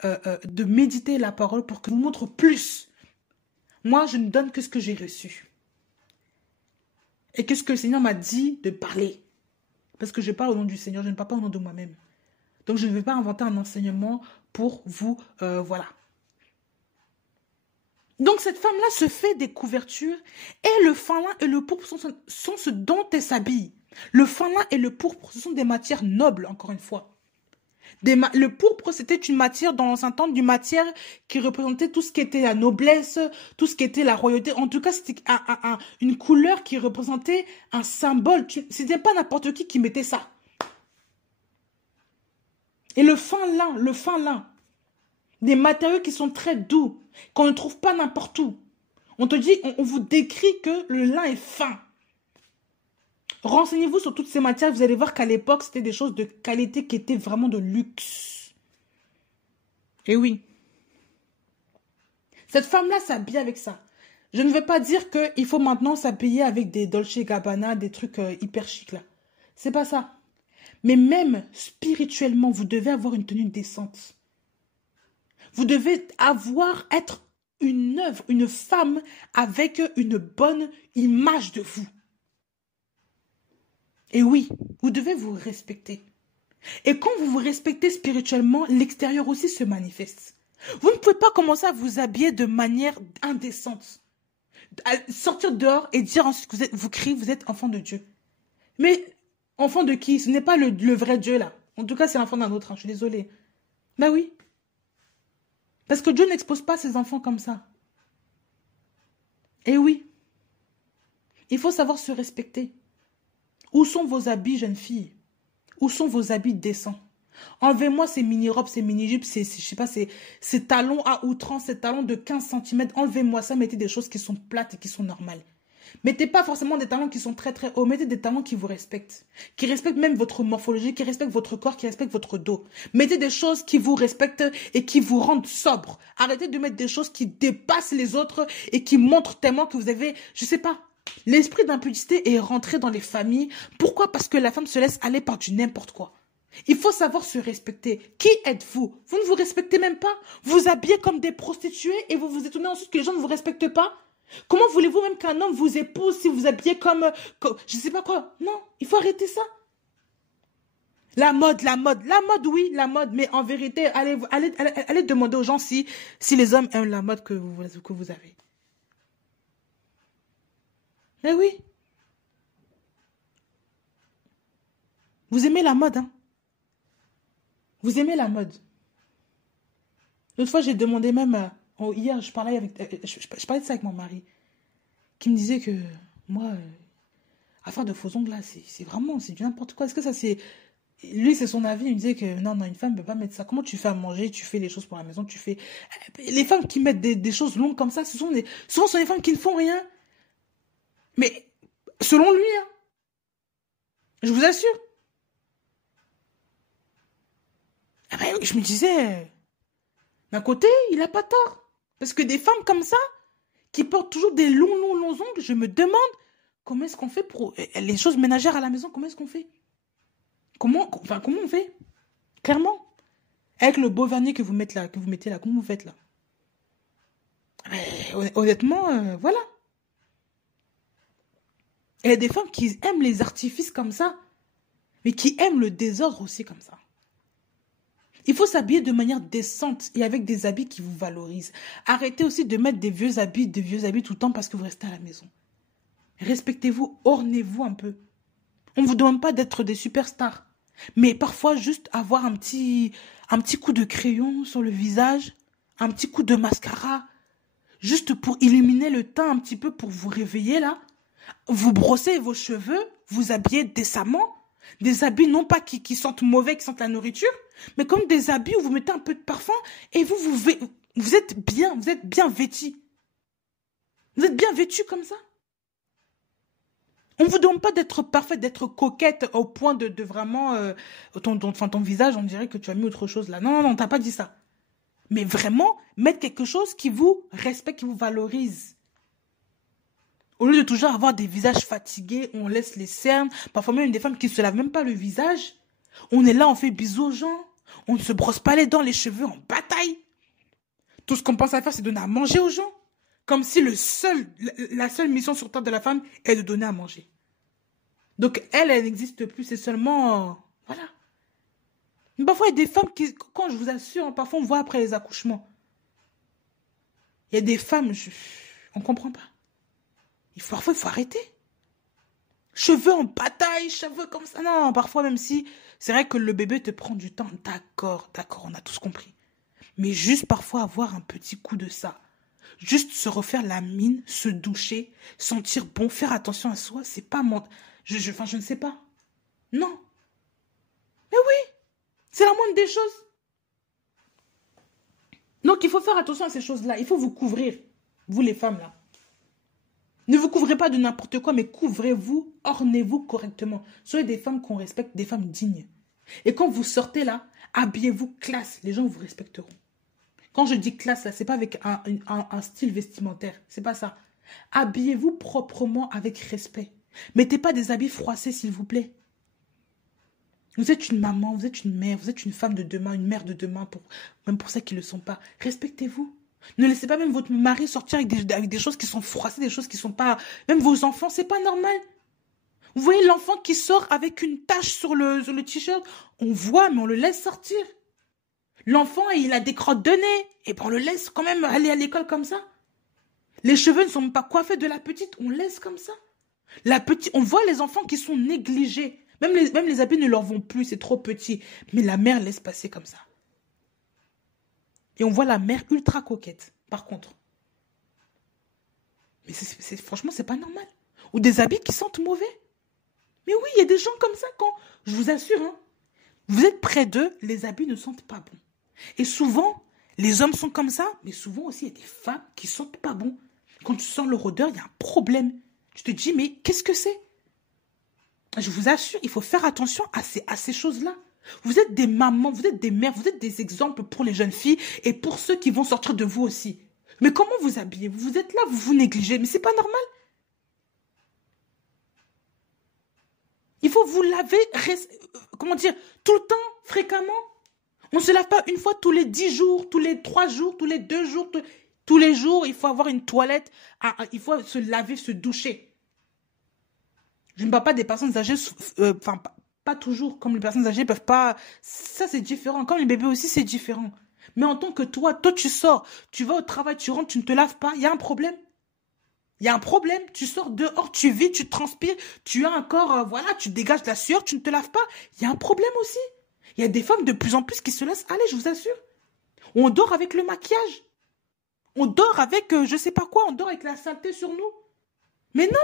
de méditer la parole pour que je vous montre plus. Moi, je ne donne que ce que j'ai reçu. Et que ce que le Seigneur m'a dit de parler. Parce que je parle au nom du Seigneur, je ne parle pas au nom de moi-même. Donc, je ne vais pas inventer un enseignement pour vous, voilà. Donc, cette femme-là se fait des couvertures et le fin lin et le pourpre sont ce dont elle s'habille. Le fin lin et le pourpre, ce sont des matières nobles, encore une fois. Le pourpre, c'était une matière, dans l'ancien temps, une matière qui représentait tout ce qui était la noblesse, tout ce qui était la royauté. En tout cas, c'était une couleur qui représentait un symbole. C'était pas n'importe qui mettait ça. Et le fin lin, des matériaux qui sont très doux, qu'on ne trouve pas n'importe où. On te dit, on vous décrit que le lin est fin. Renseignez-vous sur toutes ces matières, vous allez voir qu'à l'époque, c'était des choses de qualité qui étaient vraiment de luxe. Et oui. Cette femme-là s'habille avec ça. Je ne veux pas dire qu'il faut maintenant s'habiller avec des Dolce Gabbana, des trucs hyper chics là. C'est pas ça. Mais même spirituellement, vous devez avoir une tenue décente. Vous devez être une œuvre, une femme avec une bonne image de vous. Et oui, vous devez vous respecter. Et quand vous vous respectez spirituellement, l'extérieur aussi se manifeste. Vous ne pouvez pas commencer à vous habiller de manière indécente. À sortir dehors et dire ensuite que vous criez, vous êtes enfant de Dieu. Mais enfant de qui? Ce n'est pas le vrai Dieu là. En tout cas, c'est l'enfant d'un autre. Hein, je suis désolée. Ben oui. Parce que Dieu n'expose pas ses enfants comme ça. Et oui. Il faut savoir se respecter. Où sont vos habits, jeunes filles? Où sont vos habits décents? Enlevez-moi ces mini-robes, ces mini-jupes, je sais pas, ces talons à outrance, ces talons de 15 cm. Enlevez-moi ça, mettez des choses qui sont plates et qui sont normales. Mettez pas forcément des talons qui sont très très hauts, mettez des talons qui vous respectent. Qui respectent même votre morphologie, qui respectent votre corps, qui respectent votre dos. Mettez des choses qui vous respectent et qui vous rendent sobre. Arrêtez de mettre des choses qui dépassent les autres et qui montrent tellement que vous avez, je sais pas, l'esprit d'impudicité est rentré dans les familles. Pourquoi? Parce que la femme se laisse aller par du n'importe quoi. Il faut savoir se respecter. Qui êtes-vous? Vous ne vous respectez même pas. Vous vous habillez comme des prostituées et vous vous étonnez ensuite que les gens ne vous respectent pas. Comment voulez-vous même qu'un homme vous épouse si vous vous habillez comme je ne sais pas quoi? Non, il faut arrêter ça. La mode, oui, la mode. Mais en vérité, allez demander aux gens si les hommes aiment la mode que vous avez. Mais oui. Vous aimez la mode, hein? Vous aimez la mode. L'autre fois, j'ai demandé même... hier, je parlais je parlais de ça avec mon mari. Qui me disait que... Moi, affaire de faux ongles, là, c'est du n'importe quoi. Est-ce que ça, c'est... Lui, c'est son avis. Il me disait que non, une femme ne peut pas mettre ça. Comment tu fais à manger? Tu fais les choses pour la maison. Tu fais... Les femmes qui mettent des choses longues comme ça, souvent, ce sont des femmes qui ne font rien. Mais, selon lui, hein, je vous assure. Ah ben, je me disais, d'un côté, il n'a pas tort. Parce que des femmes comme ça, qui portent toujours des longs ongles, je me demande comment est-ce qu'on fait pour les choses ménagères à la maison, comment est-ce qu'on fait? Comment on fait? Clairement. Avec le beau vernis que vous mettez là, comment vous faites là? Honnêtement, voilà. Il y a des femmes qui aiment les artifices comme ça, mais qui aiment le désordre aussi comme ça. Il faut s'habiller de manière décente et avec des habits qui vous valorisent. Arrêtez aussi de mettre des vieux habits tout le temps parce que vous restez à la maison. Respectez-vous, ornez-vous un peu. On ne vous demande pas d'être des superstars. Mais parfois, juste avoir un petit coup de crayon sur le visage, un petit coup de mascara, juste pour illuminer le teint un petit peu pour vous réveiller là. Vous brossez vos cheveux, vous habillez décemment. Des habits non pas qui sentent mauvais, qui sentent la nourriture, mais comme des habits où vous mettez un peu de parfum et vous êtes bien vêtis. Vous êtes bien vêtus comme ça. On ne vous demande pas d'être parfaite, d'être coquette au point de vraiment... ton visage, on dirait que tu as mis autre chose là. Non, non, non, t'as pas dit ça. Mais vraiment, mettre quelque chose qui vous respecte, qui vous valorise. Au lieu de toujours avoir des visages fatigués, on laisse les cernes. Parfois même des femmes qui ne se lavent même pas le visage. On est là, on fait bisous aux gens. On ne se brosse pas les dents, les cheveux en bataille. Tout ce qu'on pense à faire, c'est donner à manger aux gens. Comme si la seule mission sur terre de la femme est de donner à manger. Donc elle n'existe plus, c'est seulement... voilà. Mais parfois, il y a des femmes qui, quand je vous assure, parfois on voit après les accouchements. Il y a des femmes, on ne comprend pas. Parfois, il faut arrêter. Cheveux en bataille, cheveux comme ça. Non, parfois, même si c'est vrai que le bébé te prend du temps. D'accord, d'accord, on a tous compris. Mais juste parfois avoir un petit coup de ça. Juste se refaire la mine, se doucher, sentir bon, faire attention à soi, c'est pas mon... je ne sais pas. Non. Mais oui, c'est la moindre des choses. Donc, il faut faire attention à ces choses-là. Il faut vous couvrir, vous les femmes, là. Ne vous couvrez pas de n'importe quoi, mais couvrez-vous, ornez-vous correctement. Soyez des femmes qu'on respecte, des femmes dignes. Et quand vous sortez là, habillez-vous classe. Les gens vous respecteront. Quand je dis classe, là, c'est pas avec un style vestimentaire. C'est pas ça. Habillez-vous proprement avec respect. Mettez pas des habits froissés, s'il vous plaît. Vous êtes une maman, vous êtes une mère, vous êtes une femme de demain, une mère de demain, même pour ceux qui ne le sont pas. Respectez-vous. Ne laissez pas même votre mari sortir avec des choses qui sont froissées, des choses qui ne sont pas... Même vos enfants, c'est pas normal. Vous voyez l'enfant qui sort avec une tache sur le t-shirt, on voit, mais on le laisse sortir. L'enfant, il a des crottes de nez, et ben on le laisse quand même aller à l'école comme ça. Les cheveux ne sont même pas coiffés de la petite, on laisse comme ça. On voit les enfants qui sont négligés. Même les habits ne leur vont plus, c'est trop petit. Mais la mère laisse passer comme ça. Et on voit la mère ultra coquette, par contre. Mais franchement, c'est pas normal. Ou des habits qui sentent mauvais. Mais oui, il y a des gens comme ça quand... Je vous assure, hein, vous êtes près d'eux, les habits ne sentent pas bon. Et souvent, les hommes sont comme ça, mais souvent aussi, il y a des femmes qui sentent pas bon. Quand tu sens leur odeur, il y a un problème. Tu te dis, mais qu'est-ce que c'est? Je vous assure, il faut faire attention à ces choses-là. Vous êtes des mamans, vous êtes des mères, vous êtes des exemples pour les jeunes filles et pour ceux qui vont sortir de vous aussi. Mais comment vous habillez? Vous êtes là, vous vous négligez, mais c'est pas normal. Il faut vous laver, comment dire, tout le temps, fréquemment. On ne se lave pas une fois tous les 10 jours, tous les 3 jours, tous les 2 jours, tous les jours. Il faut avoir une toilette, il faut se laver, se doucher. Je ne parle pas des personnes âgées, enfin, pas toujours, comme les personnes âgées peuvent pas... Ça, c'est différent. Comme les bébés aussi, c'est différent. Mais en tant que toi, tu sors, tu vas au travail, tu rentres, tu ne te laves pas, il y a un problème. Il y a un problème. Tu sors dehors, tu vis, tu transpires, tu as un corps, voilà, tu dégages de la sueur, tu ne te laves pas. Il y a un problème aussi. Il y a des femmes de plus en plus qui se laissent aller, je vous assure. On dort avec le maquillage. On dort avec, je sais pas quoi, on dort avec la saleté sur nous. Mais non.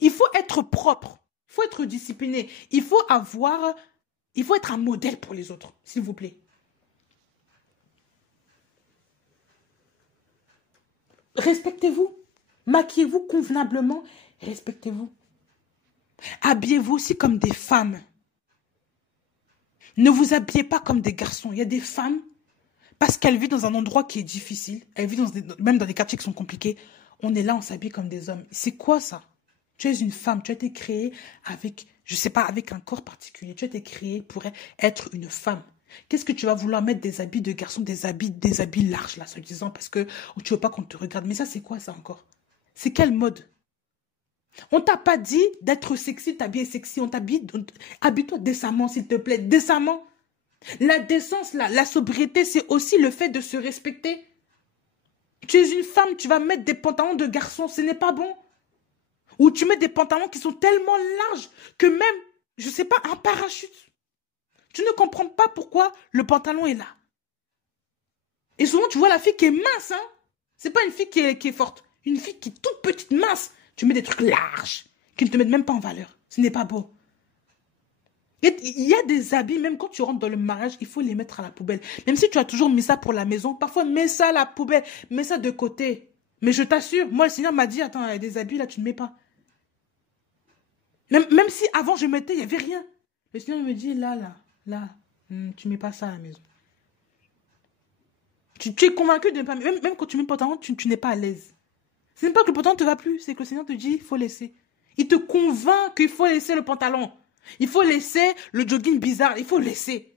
Il faut être propre, il faut être discipliné, il faut être un modèle pour les autres, s'il vous plaît. Respectez-vous, maquillez-vous convenablement, respectez-vous. Habillez-vous aussi comme des femmes. Ne vous habillez pas comme des garçons. Il y a des femmes, parce qu'elles vivent dans un endroit qui est difficile, elles vivent même dans des quartiers qui sont compliqués, on est là, on s'habille comme des hommes. C'est quoi ça? Tu es une femme, tu as été créée avec, je ne sais pas, avec un corps particulier. Tu as été créée pour être une femme. Qu'est-ce que tu vas vouloir mettre des habits de garçon, des habits larges, là, se disant, parce que tu veux pas qu'on te regarde. Mais ça, c'est quoi, ça, encore? C'est quelle mode? On t'a pas dit d'être sexy, t'habiller sexy. On t'habille, habille-toi décemment, s'il te plaît, décemment. La décence, là, la sobriété, c'est aussi le fait de se respecter. Tu es une femme, tu vas mettre des pantalons de garçon, ce n'est pas bon. Ou tu mets des pantalons qui sont tellement larges que même, je ne sais pas, un parachute. Tu ne comprends pas pourquoi le pantalon est là. Et souvent, tu vois la fille qui est mince, hein. C'est pas une fille qui est forte. Une fille qui est toute petite, mince. Tu mets des trucs larges, qui ne te mettent même pas en valeur. Ce n'est pas beau. Il y a des habits, même quand tu rentres dans le mariage, il faut les mettre à la poubelle. Même si tu as toujours mis ça pour la maison, parfois mets ça à la poubelle, mets ça de côté. Mais je t'assure, moi le Seigneur m'a dit, attends, il y a des habits là, tu ne mets pas. Même si avant je mettais, il n'y avait rien. Le Seigneur me dit, là, tu ne mets pas ça à la maison. Tu es convaincu de ne pas... Même quand tu mets le pantalon, tu n'es pas à l'aise. Ce n'est pas que le pantalon ne te va plus, c'est que le Seigneur te dit, il faut laisser. Il te convainc qu'il faut laisser le pantalon. Il faut laisser le jogging bizarre, il faut laisser.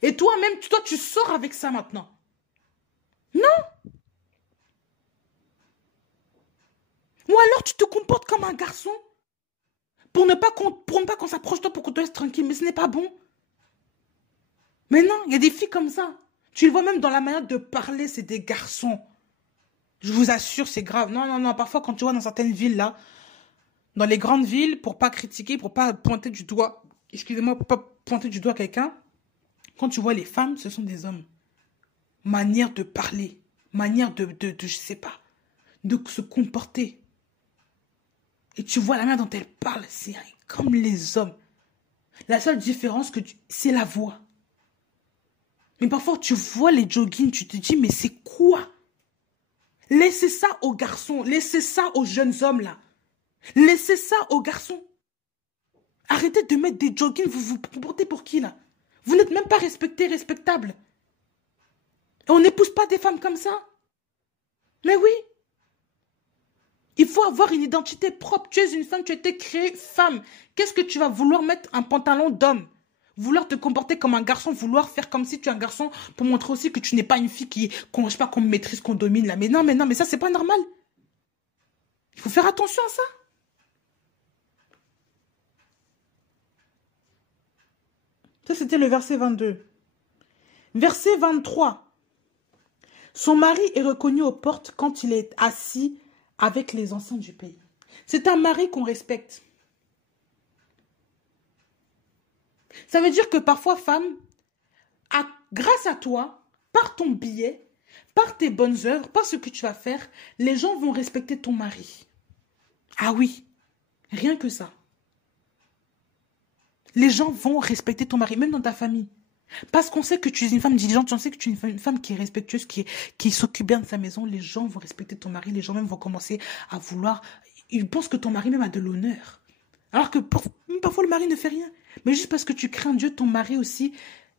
Et toi-même, toi, tu sors avec ça maintenant. Non. Ou alors tu te comportes comme un garçon pour ne pas qu'on s'approche de toi, pour qu'on te laisse tranquille. Mais ce n'est pas bon. Mais non, il y a des filles comme ça. Tu le vois même dans la manière de parler, c'est des garçons. Je vous assure, c'est grave. Non. Parfois, quand tu vois dans certaines villes, là, dans les grandes villes, pour pas critiquer, pour pas pointer du doigt, excusez-moi, pour pas pointer du doigt quelqu'un, quand tu vois les femmes, ce sont des hommes. Manière de parler, manière de je sais pas, de se comporter. Et tu vois la manière dont elle parle, c'est comme les hommes. La seule différence, c'est la voix. Mais parfois, tu vois les joggings, tu te dis, mais c'est quoi? Laissez ça aux garçons, laissez ça aux jeunes hommes, là. Laissez ça aux garçons. Arrêtez de mettre des joggings, vous vous comportez pour qui, là? Vous n'êtes même pas respectable. Et on n'épouse pas des femmes comme ça. Mais oui. Il faut avoir une identité propre. Tu es une femme, tu as été créée femme. Qu'est-ce que tu vas vouloir mettre un pantalon d'homme? Vouloir te comporter comme un garçon, vouloir faire comme si tu es un garçon pour montrer aussi que tu n'es pas une fille je sais pas, qu'on maîtrise, qu'on domine là. Mais non, mais ça, c'est pas normal. Il faut faire attention à ça. Ça, c'était le verset 22. Verset 23. Son mari est reconnu aux portes quand il est assis avec les anciens du pays. C'est un mari qu'on respecte. Ça veut dire que parfois, femme, grâce à toi, par ton billet, par tes bonnes œuvres, par ce que tu vas faire, les gens vont respecter ton mari. Ah oui, rien que ça. Les gens vont respecter ton mari, même dans ta famille. Parce qu'on sait que tu es une femme diligente, on sait que tu es une femme qui est respectueuse, qui s'occupe bien de sa maison. Les gens vont respecter ton mari, les gens même vont commencer à vouloir... Ils pensent que ton mari même a de l'honneur. Alors que parfois le mari ne fait rien. Mais juste parce que tu crains Dieu, ton mari aussi,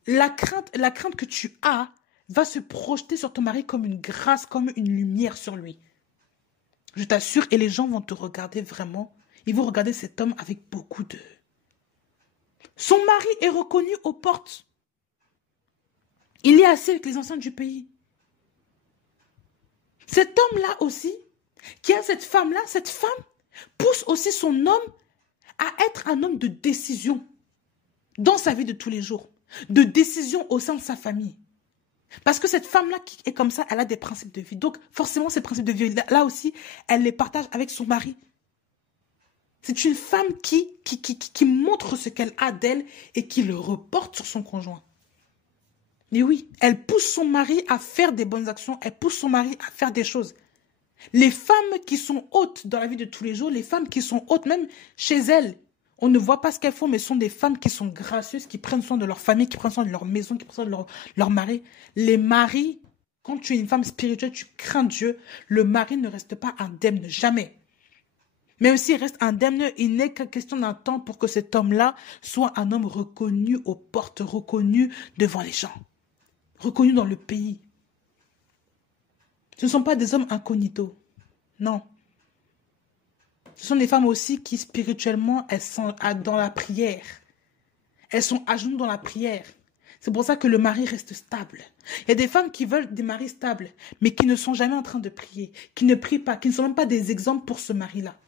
la crainte que tu as va se projeter sur ton mari comme une grâce, comme une lumière sur lui. Je t'assure, et les gens vont te regarder vraiment. Ils vont regarder cet homme avec beaucoup de... Son mari est reconnu aux portes. Il est assis avec les anciens du pays. Cet homme-là aussi, qui a cette femme-là, cette femme pousse aussi son homme à être un homme de décision dans sa vie de tous les jours, de décision au sein de sa famille. Parce que cette femme-là qui est comme ça, elle a des principes de vie. Donc forcément, ces principes de vie, là aussi, elle les partage avec son mari. C'est une femme qui montre ce qu'elle a d'elle et qui le reporte sur son conjoint. Mais oui, elle pousse son mari à faire des bonnes actions, elle pousse son mari à faire des choses. Les femmes qui sont hautes dans la vie de tous les jours, les femmes qui sont hautes même chez elles, on ne voit pas ce qu'elles font, mais ce sont des femmes qui sont gracieuses, qui prennent soin de leur famille, qui prennent soin de leur maison, qui prennent soin de leur mari. Les maris, quand tu es une femme spirituelle, tu crains Dieu, le mari ne reste pas indemne, jamais. Mais aussi, il reste indemne, il n'est qu'à question d'un temps pour que cet homme-là soit un homme reconnu aux portes, reconnu devant les gens, reconnu dans le pays. Ce ne sont pas des hommes incognito, non. Ce sont des femmes aussi qui, spirituellement, elles sont dans la prière. Elles sont à genoux dans la prière. C'est pour ça que le mari reste stable. Il y a des femmes qui veulent des maris stables, mais qui ne sont jamais en train de prier, qui ne prient pas, qui ne sont même pas des exemples pour ce mari-là.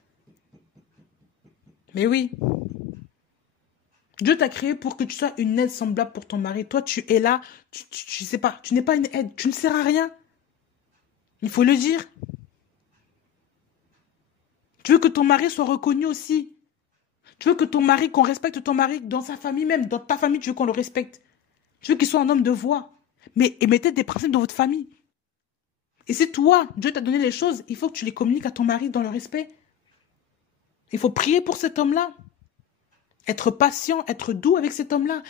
Mais oui. Dieu t'a créé pour que tu sois une aide semblable pour ton mari. Toi, tu es là, tu sais pas, tu n'es pas une aide, tu ne sers à rien. Il faut le dire. Tu veux que ton mari soit reconnu aussi. Tu veux que ton mari, qu'on respecte ton mari dans sa famille même, dans ta famille, tu veux qu'on le respecte. Tu veux qu'il soit un homme de voix. Mais mettez des principes dans votre famille. Et si toi, Dieu t'a donné les choses, il faut que tu les communiques à ton mari dans le respect. Il faut prier pour cet homme-là. Être patient, être doux avec cet homme-là.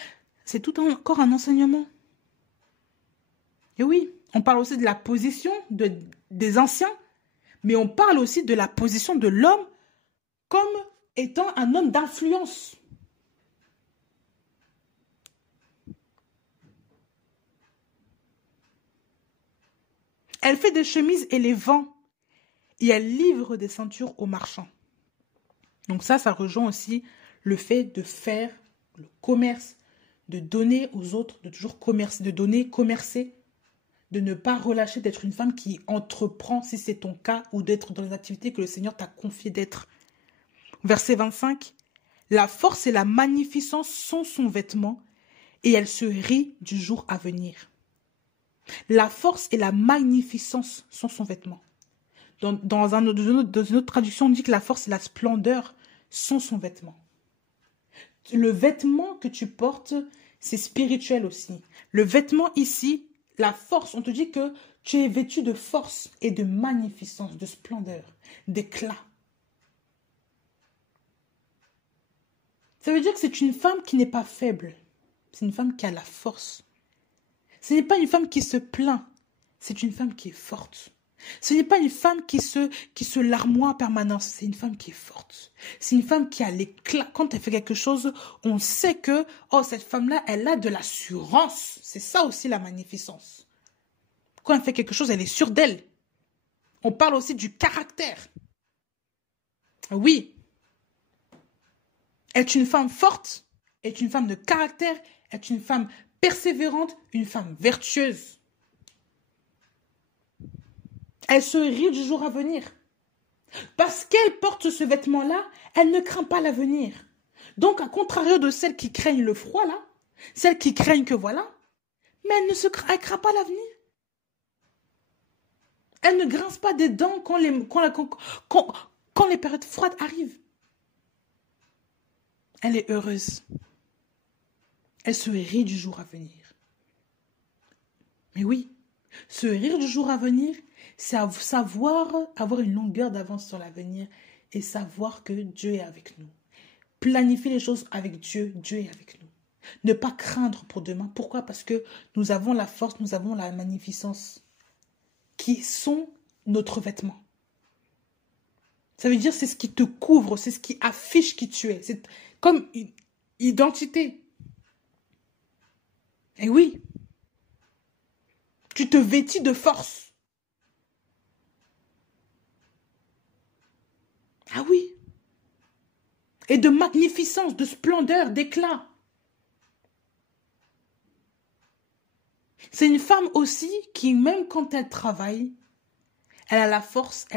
C'est tout encore un enseignement. Et oui, on parle aussi de la position des anciens, mais on parle aussi de la position de l'homme comme étant un homme d'influence. Elle fait des chemises et les vend. Et elle livre des ceintures aux marchands. Donc ça rejoint aussi le fait de faire le commerce, de donner aux autres, de toujours commercer, de donner, commercer, de ne pas relâcher, d'être une femme qui entreprend, si c'est ton cas, ou d'être dans les activités que le Seigneur t'a confié d'être. Verset 25. La force et la magnificence sont son vêtement, et elle se rit du jour à venir. La force et la magnificence sont son vêtement. Dans une autre traduction, on dit que la force et la splendeur sont son vêtement. Le vêtement que tu portes, c'est spirituel aussi. Le vêtement ici, la force, on te dit que tu es vêtu de force et de magnificence, de splendeur, d'éclat. Ça veut dire que c'est une femme qui n'est pas faible. C'est une femme qui a la force. Ce n'est pas une femme qui se plaint. C'est une femme qui est forte. Ce n'est pas une femme qui se larmoie en permanence. C'est une femme qui est forte. C'est une femme qui a l'éclat. Quand elle fait quelque chose, on sait que, oh, cette femme-là, elle a de l'assurance. C'est ça aussi la magnificence. Quand elle fait quelque chose, elle est sûre d'elle. On parle aussi du caractère. Oui. Elle est une femme forte, elle est une femme de caractère, elle est une femme persévérante, une femme vertueuse. Elle se rit du jour à venir. Parce qu'elle porte ce vêtement-là, elle ne craint pas l'avenir. Donc, à contrario de celles qui craignent le froid, là, celles qui craignent que voilà, mais elle craint pas l'avenir. Elle ne grince pas des dents quand les périodes froides arrivent. Elle est heureuse. Elle se rit du jour à venir. Mais oui, se rire du jour à venir, c'est savoir avoir une longueur d'avance sur l'avenir et savoir que Dieu est avec nous. Planifier les choses avec Dieu, Dieu est avec nous. Ne pas craindre pour demain. Pourquoi? Parce que nous avons la force, nous avons la magnificence qui sont notre vêtement. Ça veut dire c'est ce qui te couvre, c'est ce qui affiche qui tu es. C'est comme une identité. Et oui, tu te vêtis de force. Ah oui. Et de magnificence, de splendeur, d'éclat. C'est une femme aussi qui, même quand elle travaille, elle a la force,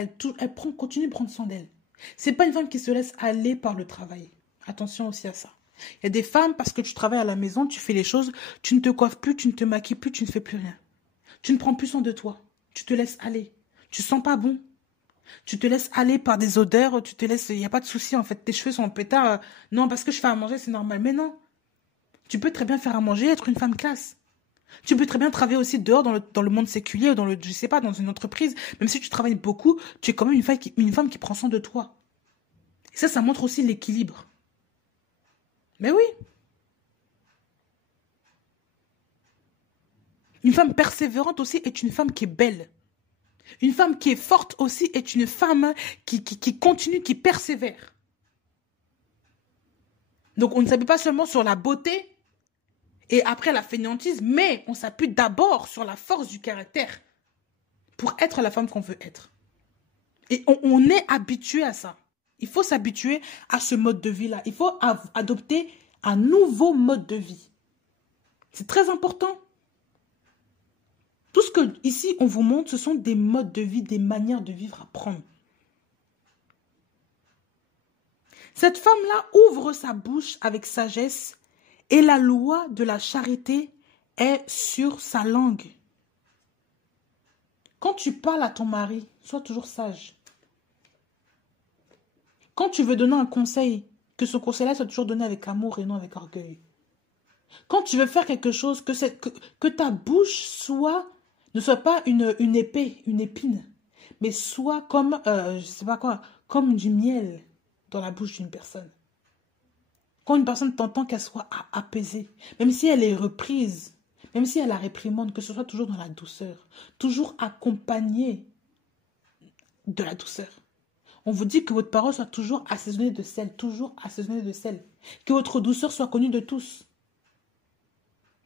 continue de prendre soin d'elle. C'est pas une femme qui se laisse aller par le travail. Attention aussi à ça. Il y a des femmes, parce que tu travailles à la maison, tu fais les choses, tu ne te coiffes plus, tu ne te maquilles plus, tu ne fais plus rien. Tu ne prends plus soin de toi. Tu te laisses aller. Tu sens pas bon. Tu te laisses aller par des odeurs, tu te laisses... Il n'y a pas de souci, en fait. Tes cheveux sont en pétard. Non, parce que je fais à manger, c'est normal. Mais non. Tu peux très bien faire à manger, être une femme classe. Tu peux très bien travailler aussi dehors dans le monde séculier ou je sais pas, dans une entreprise. Même si tu travailles beaucoup, tu es quand même une femme qui prend soin de toi. Et ça montre aussi l'équilibre. Mais oui. Une femme persévérante aussi est une femme qui est belle. Une femme qui est forte aussi est une femme qui continue, qui persévère. Donc on ne s'appuie pas seulement sur la beauté et après la fainéantise, mais on s'appuie d'abord sur la force du caractère pour être la femme qu'on veut être. Et on est habitué à ça. Il faut s'habituer à ce mode de vie-là. Il faut adopter un nouveau mode de vie. C'est très important. Tout ce que ici on vous montre, ce sont des modes de vie, des manières de vivre à prendre. Cette femme-là ouvre sa bouche avec sagesse et la loi de la charité est sur sa langue. Quand tu parles à ton mari, sois toujours sage. Quand tu veux donner un conseil, que ce conseil-là soit toujours donné avec amour et non avec orgueil. Quand tu veux faire quelque chose, que ta bouche ne soit pas une épée, une épine, mais soit comme, je sais pas quoi, comme du miel. dans la bouche d'une personne. Quand une personne t'entend qu'elle soit apaisée, même si elle est reprise, même si elle la réprimande, que ce soit toujours dans la douceur, toujours accompagnée de la douceur. On vous dit que votre parole soit toujours assaisonnée de sel, toujours assaisonnée de sel. Que votre douceur soit connue de tous.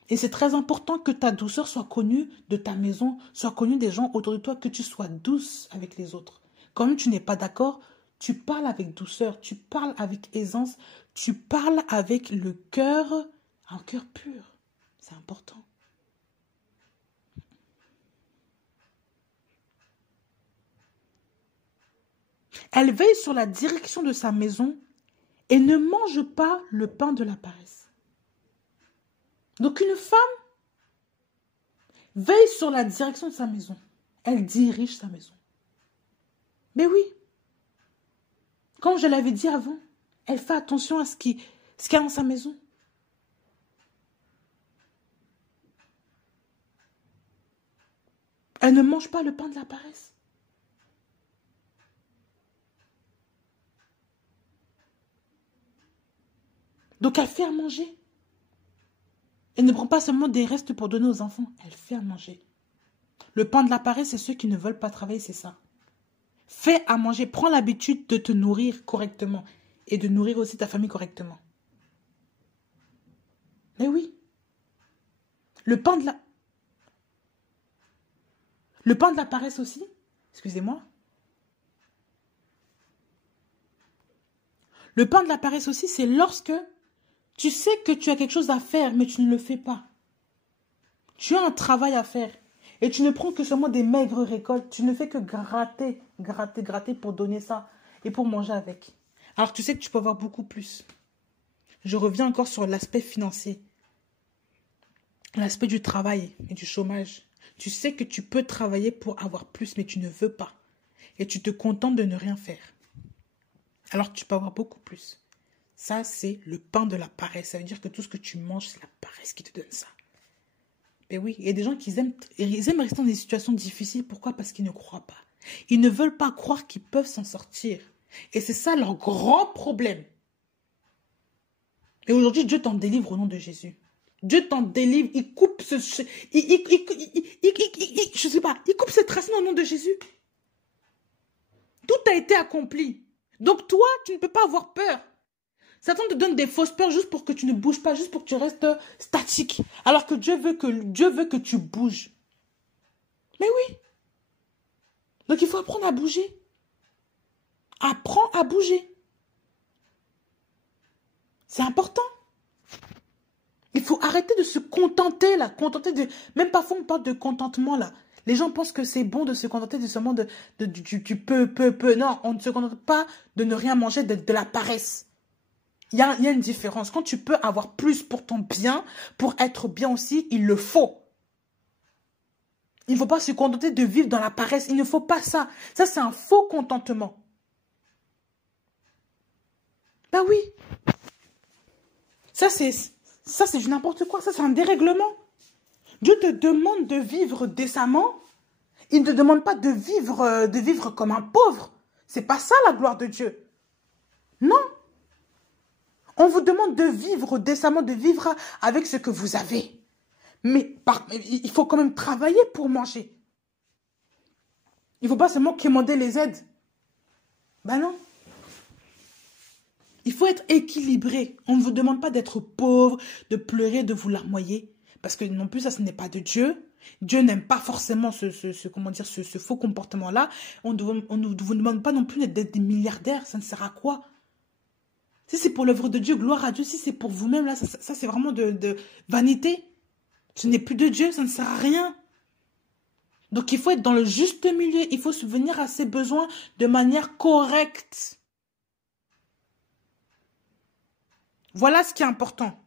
Et c'est très important que ta douceur soit connue de ta maison, soit connue des gens autour de toi, que tu sois douce avec les autres. Quand même tu n'es pas d'accord, tu parles avec douceur, tu parles avec aisance, tu parles avec le cœur, un cœur pur. C'est important. Elle veille sur la direction de sa maison et ne mange pas le pain de la paresse. Donc une femme veille sur la direction de sa maison. Elle dirige sa maison. Mais oui, comme je l'avais dit avant, elle fait attention à ce qu'il y a dans sa maison. Elle ne mange pas le pain de la paresse. Donc elle fait à manger. Elle ne prend pas seulement des restes pour donner aux enfants. Elle fait à manger. Le pain de la paresse, c'est ceux qui ne veulent pas travailler, c'est ça. Fais à manger. Prends l'habitude de te nourrir correctement. Et de nourrir aussi ta famille correctement. Mais oui. Le pain de la paresse aussi. Excusez-moi. Le pain de la paresse aussi, c'est lorsque tu sais que tu as quelque chose à faire, mais tu ne le fais pas. Tu as un travail à faire. Et tu ne prends que seulement des maigres récoltes. Tu ne fais que gratter, gratter, gratter pour donner ça. Et pour manger avec. Alors tu sais que tu peux avoir beaucoup plus. Je reviens encore sur l'aspect financier. L'aspect du travail et du chômage. Tu sais que tu peux travailler pour avoir plus, mais tu ne veux pas. Et tu te contentes de ne rien faire. Alors tu peux avoir beaucoup plus. Ça, c'est le pain de la paresse. Ça veut dire que tout ce que tu manges, c'est la paresse qui te donne ça. Mais oui, il y a des gens qui aiment rester dans des situations difficiles. Pourquoi? Parce qu'ils ne croient pas. Ils ne veulent pas croire qu'ils peuvent s'en sortir. Et c'est ça leur grand problème. Et aujourd'hui, Dieu t'en délivre au nom de Jésus. Dieu t'en délivre. Il coupe je sais pas, il coupe cette racine au nom de Jésus. Tout a été accompli. Donc toi, tu ne peux pas avoir peur. Satan te donne des fausses peurs juste pour que tu ne bouges pas, juste pour que tu restes statique. Alors que Dieu veut que tu bouges. Mais oui. Donc il faut apprendre à bouger. Apprends à bouger. C'est important. Il faut arrêter de se contenter là. Même parfois on parle de contentement là. Les gens pensent que c'est bon de se contenter de seulement du peu. Non, on ne se contente pas de ne rien manger, de la paresse. Il y a une différence. Quand tu peux avoir plus pour ton bien, pour être bien aussi, il le faut. Il ne faut pas se contenter de vivre dans la paresse. Il ne faut pas ça. Ça, c'est un faux contentement. Ben oui. Ça, c'est du n'importe quoi. Ça, c'est un dérèglement. Dieu te demande de vivre décemment. Il ne te demande pas de vivre comme un pauvre. C'est pas ça la gloire de Dieu. Non. On vous demande de vivre décemment, de vivre avec ce que vous avez. Mais il faut quand même travailler pour manger. Il ne faut pas seulement quémander les aides. Ben non. Il faut être équilibré. On ne vous demande pas d'être pauvre, de pleurer, de vous larmoyer. Parce que non plus, ça, ce n'est pas de Dieu. Dieu n'aime pas forcément ce faux comportement-là. On ne vous demande pas non plus d'être des milliardaires. Ça ne sert à quoi? Si c'est pour l'œuvre de Dieu, gloire à Dieu. Si c'est pour vous-même, là, ça c'est vraiment de vanité. Ce n'est plus de Dieu, ça ne sert à rien. Donc, il faut être dans le juste milieu. Il faut subvenir à ses besoins de manière correcte. Voilà ce qui est important.